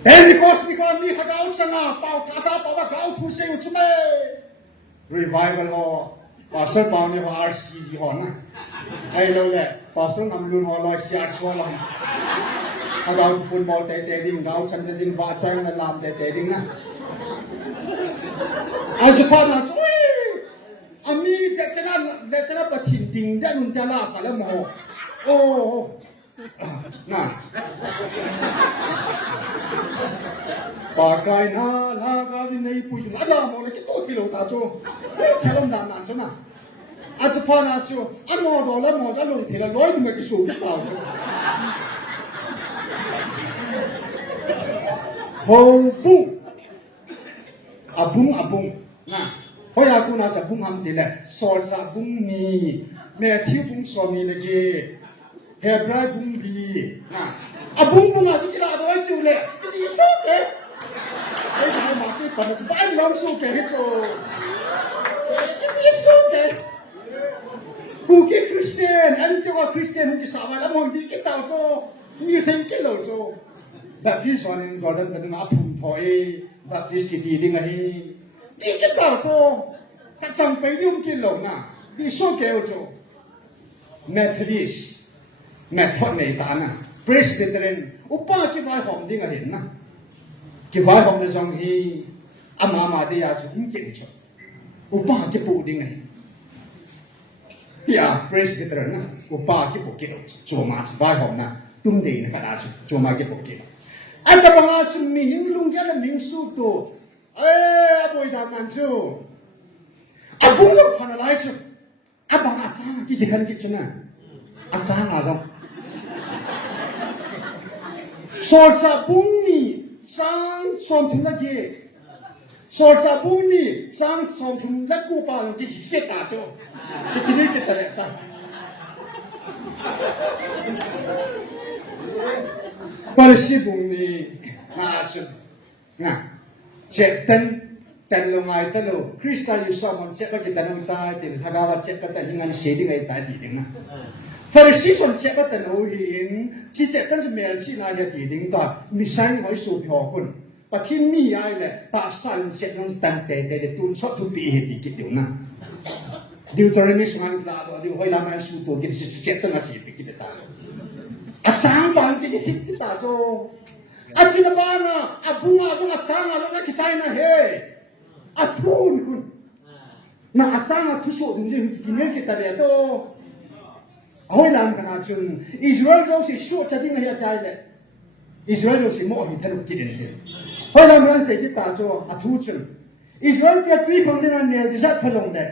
Pentecost ni kami hagaw sana pau kata pau hagaw thu se uchme revival ho pastor pau ne RCG ho na ai lo le pastor nam lun ho loi siar so la hagaw pun mau te ding gaw chan ding ba chang na lam te ding na azupa na chui ami de chana pathin ding da nun da la salam ho oh nah pakai na la ka vi nei pu ju la mo le ki to ti lo ta cho ni chalom dan nan so na a chu pa na chu a mo do la mo ja lo ti la loi me ki su ta cho ho bu abung na ho ya ku na sa bung ham ti le sol sa bung ni me thi bung so ni le ge Hebrai bung bi na abung bung a ki la do chu le ti so ke ai ma ma ti pa na ba long su ke he cho ti so ke ku ki Christian an ti wa Christian ki sa ba la mo di ki ta cho ni hen ki lo cho ba ki so nin Jordan ta na phum pho e ba ki ki ti ding a hi di ki ta cho ka chang pe yum ki lo na di so ke o cho Methodist method này ta na Presbyterian upa ki vai hom ding a hin na ki vai hom na jong hi ama de ya chu ki ni cho upa ki pu ding ai ya Presbyterian na upa ki pu ki cho ma vai hom na tum de na ka da chu cho ma ki pu ki ai ta bang a chu mi hin lung ya la ming su to boi da man chu a bu lo phana lai chu a bang a cha ki ki kan ki chu na a cha na jong Sol sa bung ni sang som thum la ge Sol sa bung ni sang som thum la ku pa ki ki ta cho ki ni ki ta le ta par si bung ni na chu na che tan lo ngai ta lo Krista yu sa mon che ka ki ta nang ta tin ha ga wa che ka ta hingan se ding ai ta di ding na Pharisee son che ba ta no hin chi che kan je mel chi na ya ti ding ta mi sang hoi su phyo kun ปะทินมีไอ้เนี่ยตาสันเจ็ดนนตันเตะตุนชอบทุบปีเหตุกิจเดียวนะดิวตอนนี้สมัยกลาตัวดิวให้ลามาสู้ตัวกิจเจ็ดตั้งอาชีพกิจตาอาสางบางกิจกิจตาโจอาจินบานะอาบุงอาจงอาสางอาจงนักกิจนะเฮอาทุนคุณน่าอาสางอาทุสุดนี่กินเงินกิจตาเดียวโตเอาให้ลามกันอาจุนอิสราเอลจะสู้จะดิ้งให้ได้เลยอิสราเอลจะมั่วให้ทะลุกิจเลยให้ลามกันเสกิจตาโจอาทุจุนอิสราเอลจะตีของดินันเนี่ยดิจัดพลงเนี่ย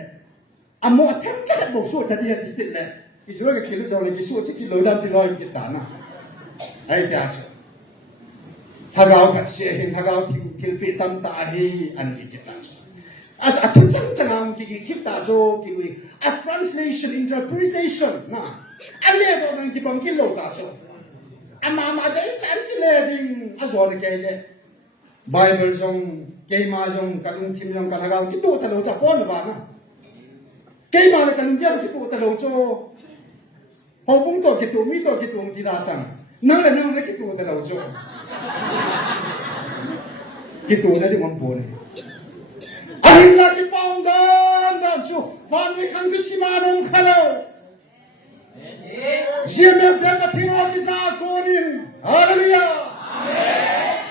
อามั่วเต็มจะบอกสู้จะดิ้งกิจเลยอิสราเอลก็คิดว่าจะเลยสู้จะกิจเลยดำที่ลอยกิจตานะไอ้จ้าถ้าเราขัดเสียเห็นถ้าเราทิ้งปีตั้มตาให้อันกิจตาอาทุกจังจังกิจคิดตาโจกิจa translation interpretation na ale do nang kibang kilo ka so ama dai chan kile ding azor ke le bible jong ke ma jong kalung thim jong kalagaw ki tu ta lo cha pon ba na ke ma le kalung jar ki tu ta lo cho ho bung to ki tu mi to ki tu ki da tang na le na ki tu ta lo cho ki tu na di mon po ne ahin la ki paung dan chu van we khang ki sima nong khalo jeme de ma thiro ki sa konin hallelujah amen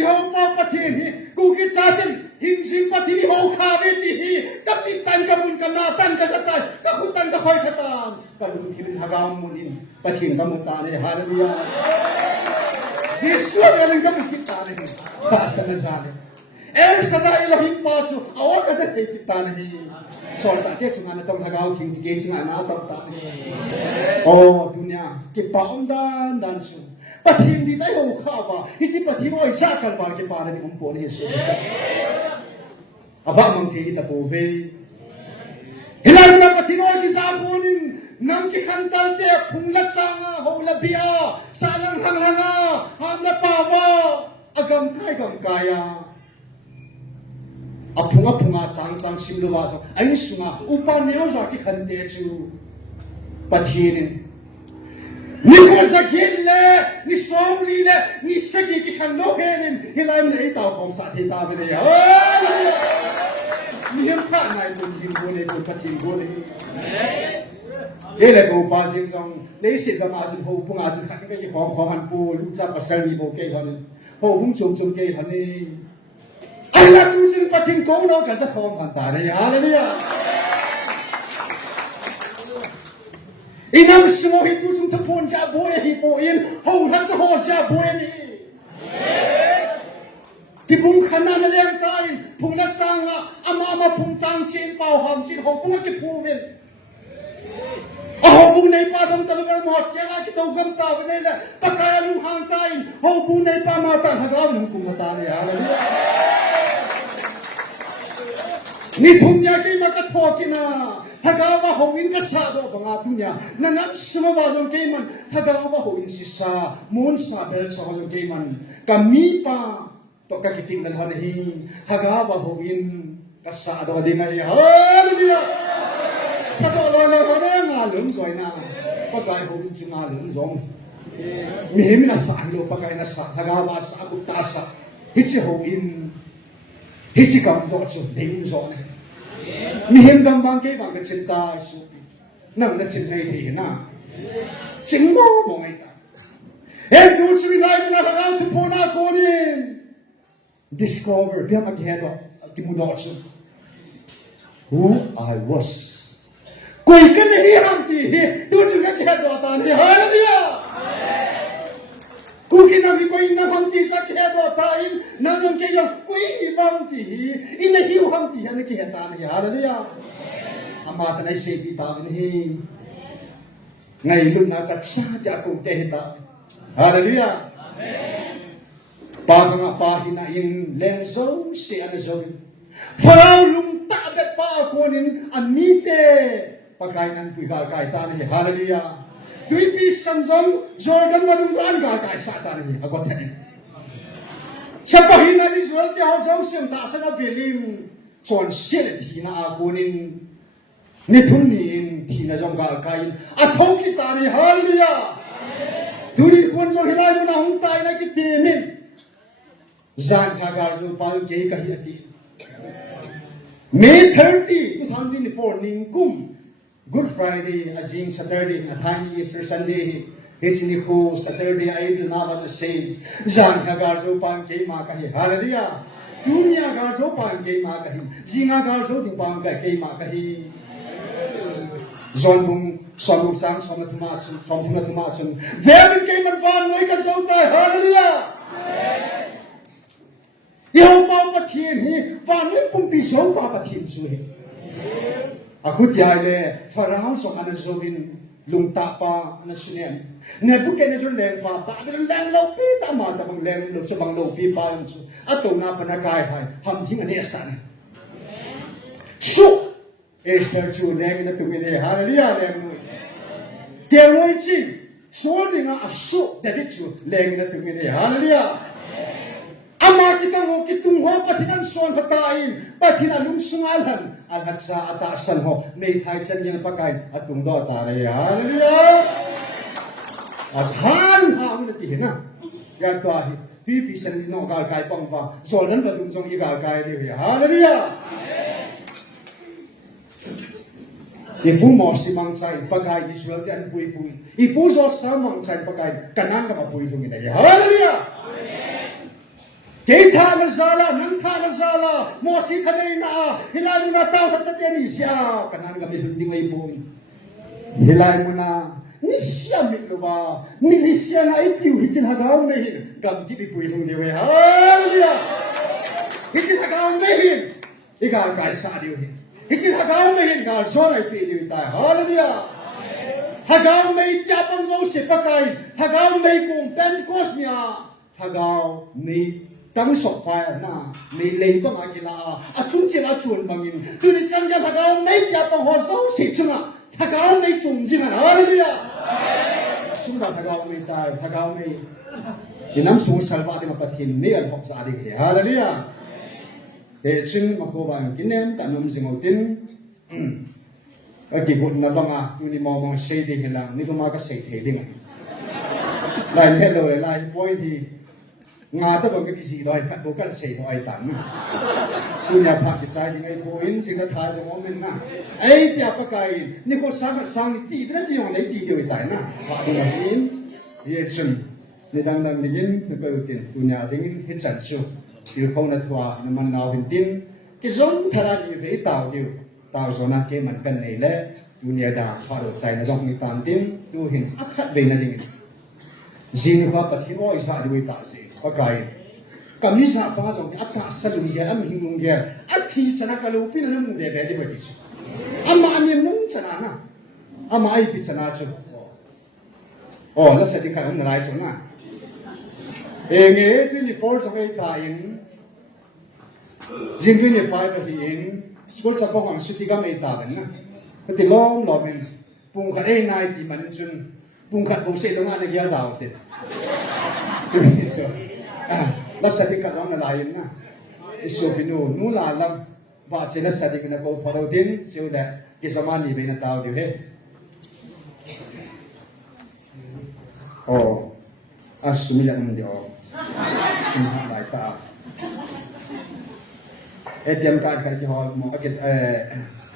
yo pa pathin hi ku ki sa tin hin sin pathin ho kha ve ti hi kapin tan ka mun ka na tan ka sa tan ka khutan ka khoi khatan ka lu thirin hagam munin pathin ka mun ta ne hallelujah yesu ave ka mun ki ta ne ba sa na jale el sada elohim pa chu awak ka sa te ki ta ne soal sakit cuma na tong hagaw king sige singa na tong ta oh dunia ke paong dan su pathin di tai ho kha ba isi pathin oi sa kan ba ke pa ni umpo ni yesu aba mang thi ta po ve hilang na pathin oi ki sa punin nam ki khantal te phunglat sanga ho la bia salang hanglanga ham na pawa agam kaya apunga chang simluwa so ai sunga upa neo za ki khante chu pathirin ni ko zakhin le ni somli le ni sagi ki khan lo henin hilai le ta khom sa thi ta be ya ni hem kha nai bu jing bo le ko pathin bo le yes ele ko pa jing jong le se ba ma jin ho punga jin kha ke ki khom han pu lu cha pasal ni bo ke han ho bung chung ke han ni Allah tu sin pating ko no ka sa khom kan ta re hallelujah inam smo hi tu sun thapon ja bo re hi po in ho han cha ho sha bo re ni ti bung khana na leng ta in phung na sang ama phung chang chin pau ham chin ho pung ki phu ven ho bung nei pa dom ta lu mo chela ki to gam ta ve nei la ta ka lu hang ta in ho bung nei pa ma ta ha ga lu ku ma ta re hallelujah ni dunya ke ma ka thokina hagawa hoin ka sa do banga dunya nanat suma ba jong ke man hagawa hoin si sa mon sa bel sa jong ke man kami pa to ka kiting dal hon hi hagawa hoin ka sa do ding ai hallelujah sa do lo lo na nga lum zoi na pa kai hoin chi nga lum zong mi mi na sa lo pa kai na sa hagawa sa ku ta sa hi chi hoin hi chi kam do chu ding zo ne mi hem dam bang ke bang ka chin ta su nang na chin nei thi na ching mo mo ngai ta em du sri lai na ta out to na ko ni discover biam ag head ki mu do chu who I was koi ka nahi ham ti du sri ka head do ta ni hallelujah kuki na mi koi na ham ti sa ke do ta in na yong ke yong koi bang ti in na hiu ham ti han ke ta ni hallelujah ama ta nai se ti ta ni ngai lu na ka sa ja ku te ta hallelujah amen pa nga pa hina in len so se ana so farao lung ta be pa ko nin amite pakai nan pu ga kai ta ni hallelujah Dui pi sanjong Jordan madung ran ga kai sa ta ni agot thani chapa hina ni zual ti hosong sim ta sa na belim chon sel thi na agunin ni thun ni in thi na jong ga kai a thau ki ta ni hallelujah duri kun so hilai na hung tai na ki ti ni Zan Hagarzo Pal Gay Kahiti. May 30, 2024, Ningkum, Good Friday, Azing Saturday, Nathani Easter Sunday, Hichiniku, Saturday, I will not the same. Zan Hagarzo Pal Gay Makahi, Hallelujah. Dunia Garzo Pal Gay Makahi, Zinga Garzo Dipanga Gay Makahi. Zonbung, Sonbung Sang, Sonatumatsun, Sonatumatsun. There became a van like a Zota, Hallelujah. Yêu mau bắt thiên hi và nếu cũng bị số ba bắt thiên suy à khút dài le Pharaoh so anh Zovin lung tapa anh Sunen nè bút cái này cho lên pa ta cái lên lâu pi ta mà ta bằng lên lâu cho bằng lâu pi pa anh su à tổ na panakai hai ham thinh anh esan su Esther su lên cái tụi mình hallelujah lên nuôi tiếng nói chi số đi ngã su để đi chu lên cái tụi mình hallelujah Ama kita mo kitung ho patinan suan katain patinan lung sungalan alhat sa ataasan ho may thai chan yang pakai atung do tare hallelujah at han ha na ti na ya to hi pi pi san no gal kai pang pa zolan ba dung jong i gal kai de hallelujah ipu mo si mang sai pakai Israel kan pui pui ipu zo sa mang sai pakai kanan ka pui thung ina hallelujah Keitha mazala, nangtha mazala, mosi kanay na, hilay mo na tao at sa tenisya. Kanang kami hindi may po. Hilay mo na, nisya mitlo ba? Nilisya na itiw, hitin hagaw na hin. Gamti po itong diwe. Hallelujah! Hitin hagaw na hin. Ikaw kay sa adiw hin. Hitin hagaw na hin, kaya zon ay piliw tayo. Hallelujah! Hagaw na ityapang mo si Pakay. Hagaw na ikong Pentecost niya. Hagaw na Tang sok fire na may lay pa makila at chung sila chun bangin tunit sang ya tagaw may kya pang hoso si chunga tagaw may chung jingan hallelujah sunda tagaw may tayo tagaw may dinam sung salva di mapatin ni al hok sa adik hallelujah chin makuba ang kinem tanum singotin kibut na banga tuni mo mong shading lang ni kumaka shading lain hello lain point hi nga ta bang cái gì đó phát bố căn sấy thôi tặng tu nhà phát cái sai thì ngay bố in sinh ra thay cho mong mình na ấy thì apa cái ni có sang tí biết gì ông lấy tí điều tại na phát cái này in vậy chân ni đang đang đi in cái câu chuyện tu nhà đi in hết sản xuất thì không là thua nhưng mà nào hình tin cái giống thay ra như vậy tạo cho na cái mình cần này là tu nhà đã phát được sai là giống như tạm tin tu hình áp khát về na đi Jin ko pati o isa di ta si pakai kami sa pa jong atta salung ya am hingung ya athi chana kalu pin na mung de de ba di ama ani mung chana na ama ai pi chana chu oh la sa di ka na rai chu na nge 24 sa kai ta in jin 25 ka hi in school sa pong ang city ka mai ta na ti long lo men pung ka ai nai ti man chun Bung kat bung say lang nga nagyal daw din. Nasa di ka lang na layan na. Iso pinu, nula lang. Ba sila sa di ka na ko palaw din. So that, kisama ni bay na tao di he. Oh, sumiyak naman di o. Sumiyak na ita. ATM card ka di ho mo. Akit,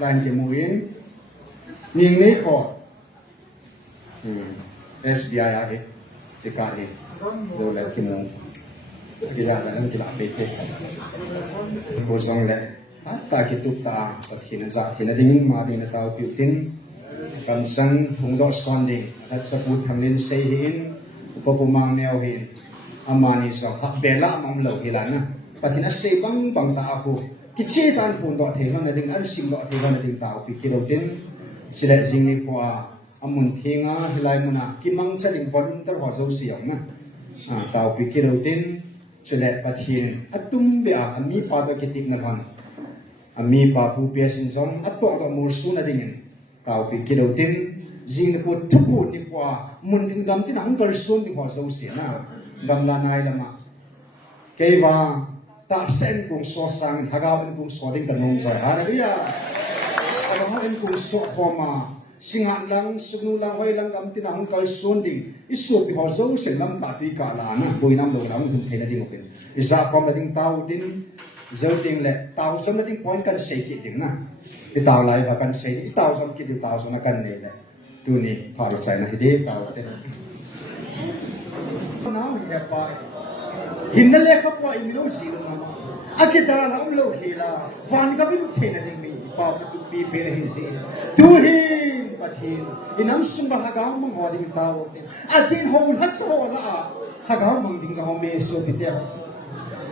lain di mo in. Ning ni ko. SBI ahe sekali dolar kimu kira dalam kila PT kosong le ta kitu ta pathina za hina ding ma ding ta putin kansan hungdo skonding at sa put hamlin say hin upapumang neo hin amani sa bela mam lo hilana pathina say bang ta ako kichi tan pun do thelan na ding an sim do thelan na ding ta pi kirotin sila jingni ko amun thinga hilai muna kimang chaling volunteer ho zo siang na tau pi kirotin chule pathin atum be ami pa do kitik na ban ami pa pu pe sin som atto do mur su na dingin tau pi kirotin jing ko thupu ni kwa mun din gam tin ang person ni ho zo sia na gam la nai lama keiwa ta sen kung so sang hagawan kung so ding kanong sa hallelujah hagawan kung so khoma singa lang sunu lang hoi lang gam tin hong kal son ding isu pi ho zo se lam ka ti ka la na boi nam lo lang dum thela ding open isa from the ding tau din zo ding le tau som ding point kan se ki ding na ti tau lai ba kan se ti tau som ki ti tau som na kan ne le tu ni pa ri sai na hi de tau te na he pa hinna le ka pa i lo si lo ma akita la um lo hela van ga bin thela ding mi pa tu pi pe hi si tu hi pathin inam sum ba hagam mang ho ding tau atin ho hat so la hagam mang ding ga ho me so ti te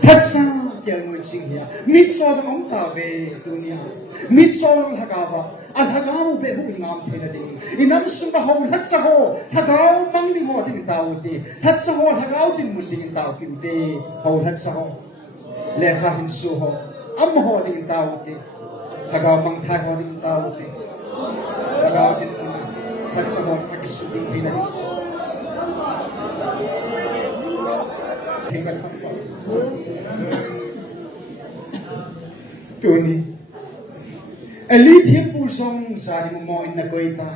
hat sa ke mo ching ya mit so da om ta be dunia mit so lang hagaba al hagam be hu ngam thela ding inam sum ba ho hat sa ho hagam mang ding ho ding tau ti hat sa ho hagam ding mun ding tau pi te ho hat sa ho le kha hin su ho am ho ding tau ti hagam mang thai ho ding tau ti hagam din hat sa ho ka su ding pi na Tuni Ali thiam pu song sari mo in na goita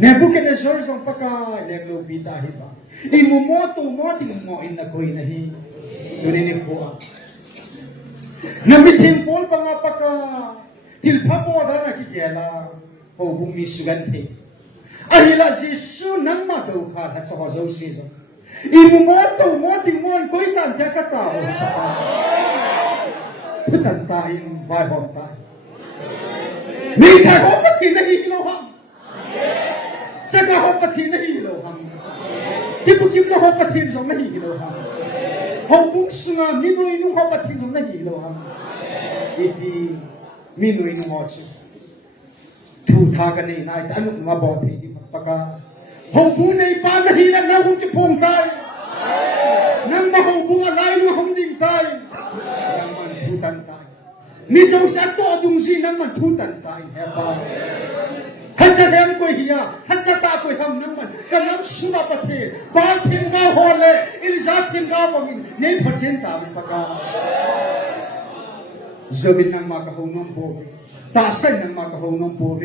Nebuchadnezzar song paka lego bita hi ba I mo mo mo in na goi na hi tuni ni ko Namitin pol panga paka tilpa po da na ki gela ho bumi sugante Ahila Jesu nang ma do kha hat sa zo si zo I mo mo goita ta ka ta Tan tayo vai hotai. Ni ka ho pati na hilo ham. Sa ka ho pati na hilo ham. Tipo kim na ho pati na hilo ham. Ho bung sunga minoy nung ho pati na hilo ham. Iti minoy nung ho siya. Tu ta ka ni na ita anong mabote di pagpaka. Ho bung na ipa na hila na hong tipong tayo. Nang mahubung alay ng humding tayo. Tutan tayo. Misaw sa ito adung sinang mantutan tayo. Hansa dem ko hiya, hansa ta ko ham naman. Kanam suna pati, bal pinga hole, ilzat pinga mongin, ne presenta mi pagka. Zamin ng makahunong po. Tasan ng makahunong po.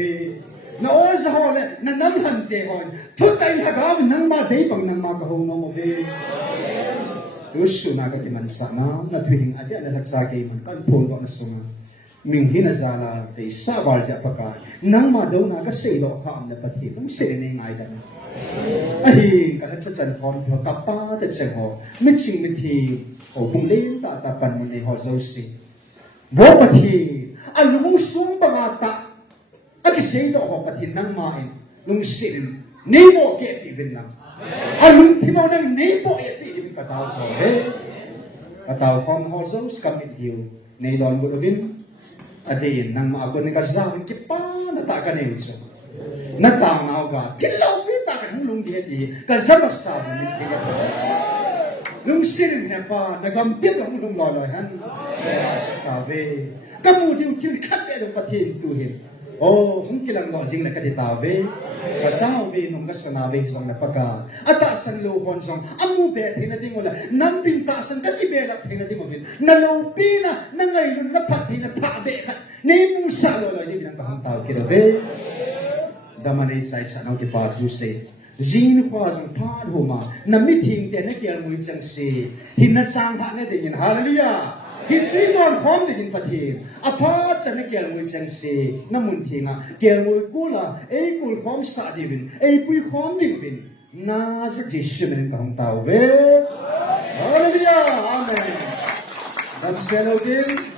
Na o sa hole, na namhante hon. Tutay hagam ng madaypang ng makahunong mo. Usu naga iman sana na tuwing adi na nagsagay man kan puno na suma minghina zala te sabal ja paka nang madaw na kaselo ka am na pati ng sene ngai dan ahi ka sa chan kon ko kapa te chen ho miching mithi o bung le ta ta pan mo ne ho zo si bo pati alu sum bangata aki selo ho pati nang main lung sin ni mo ke even na alung timaw ng nebo iti kataw so kataw kon hoso skamit hiu nei don gulubin adin nang maago ni kasawin kipa nataka ni so natang na ga kilaw pita kan lung di di kazabasa ni tiga lung sirin na pa nagampit ang lung loloyan sa tabi kamu diu kin khabe do patin tuhin Oh, kung kilang mo sing nakaditawe, katawe nung kasanawe song napaka, atasan lohon song, amu bet hinading wala, nang pintasan kakibelak hinading mo bin, nalawpi na, nangayon na pati na tabe ka, name mong salo lang, hindi binang tahang tao kinabe. Damanay sa isa nang kipadu say, zin ko asang padhuma, na meeting din na kiyal mo isang si, hinasangha na din yun, hallelujah! Hindi doon kong din pati. Apat sa nagyal mo isang si namunti nga. Kaya mo kula, kul kong sa divin. Puy kong divin. Na sa Jesu na rin kahong tao. Hallelujah! Amen. That's fellow din.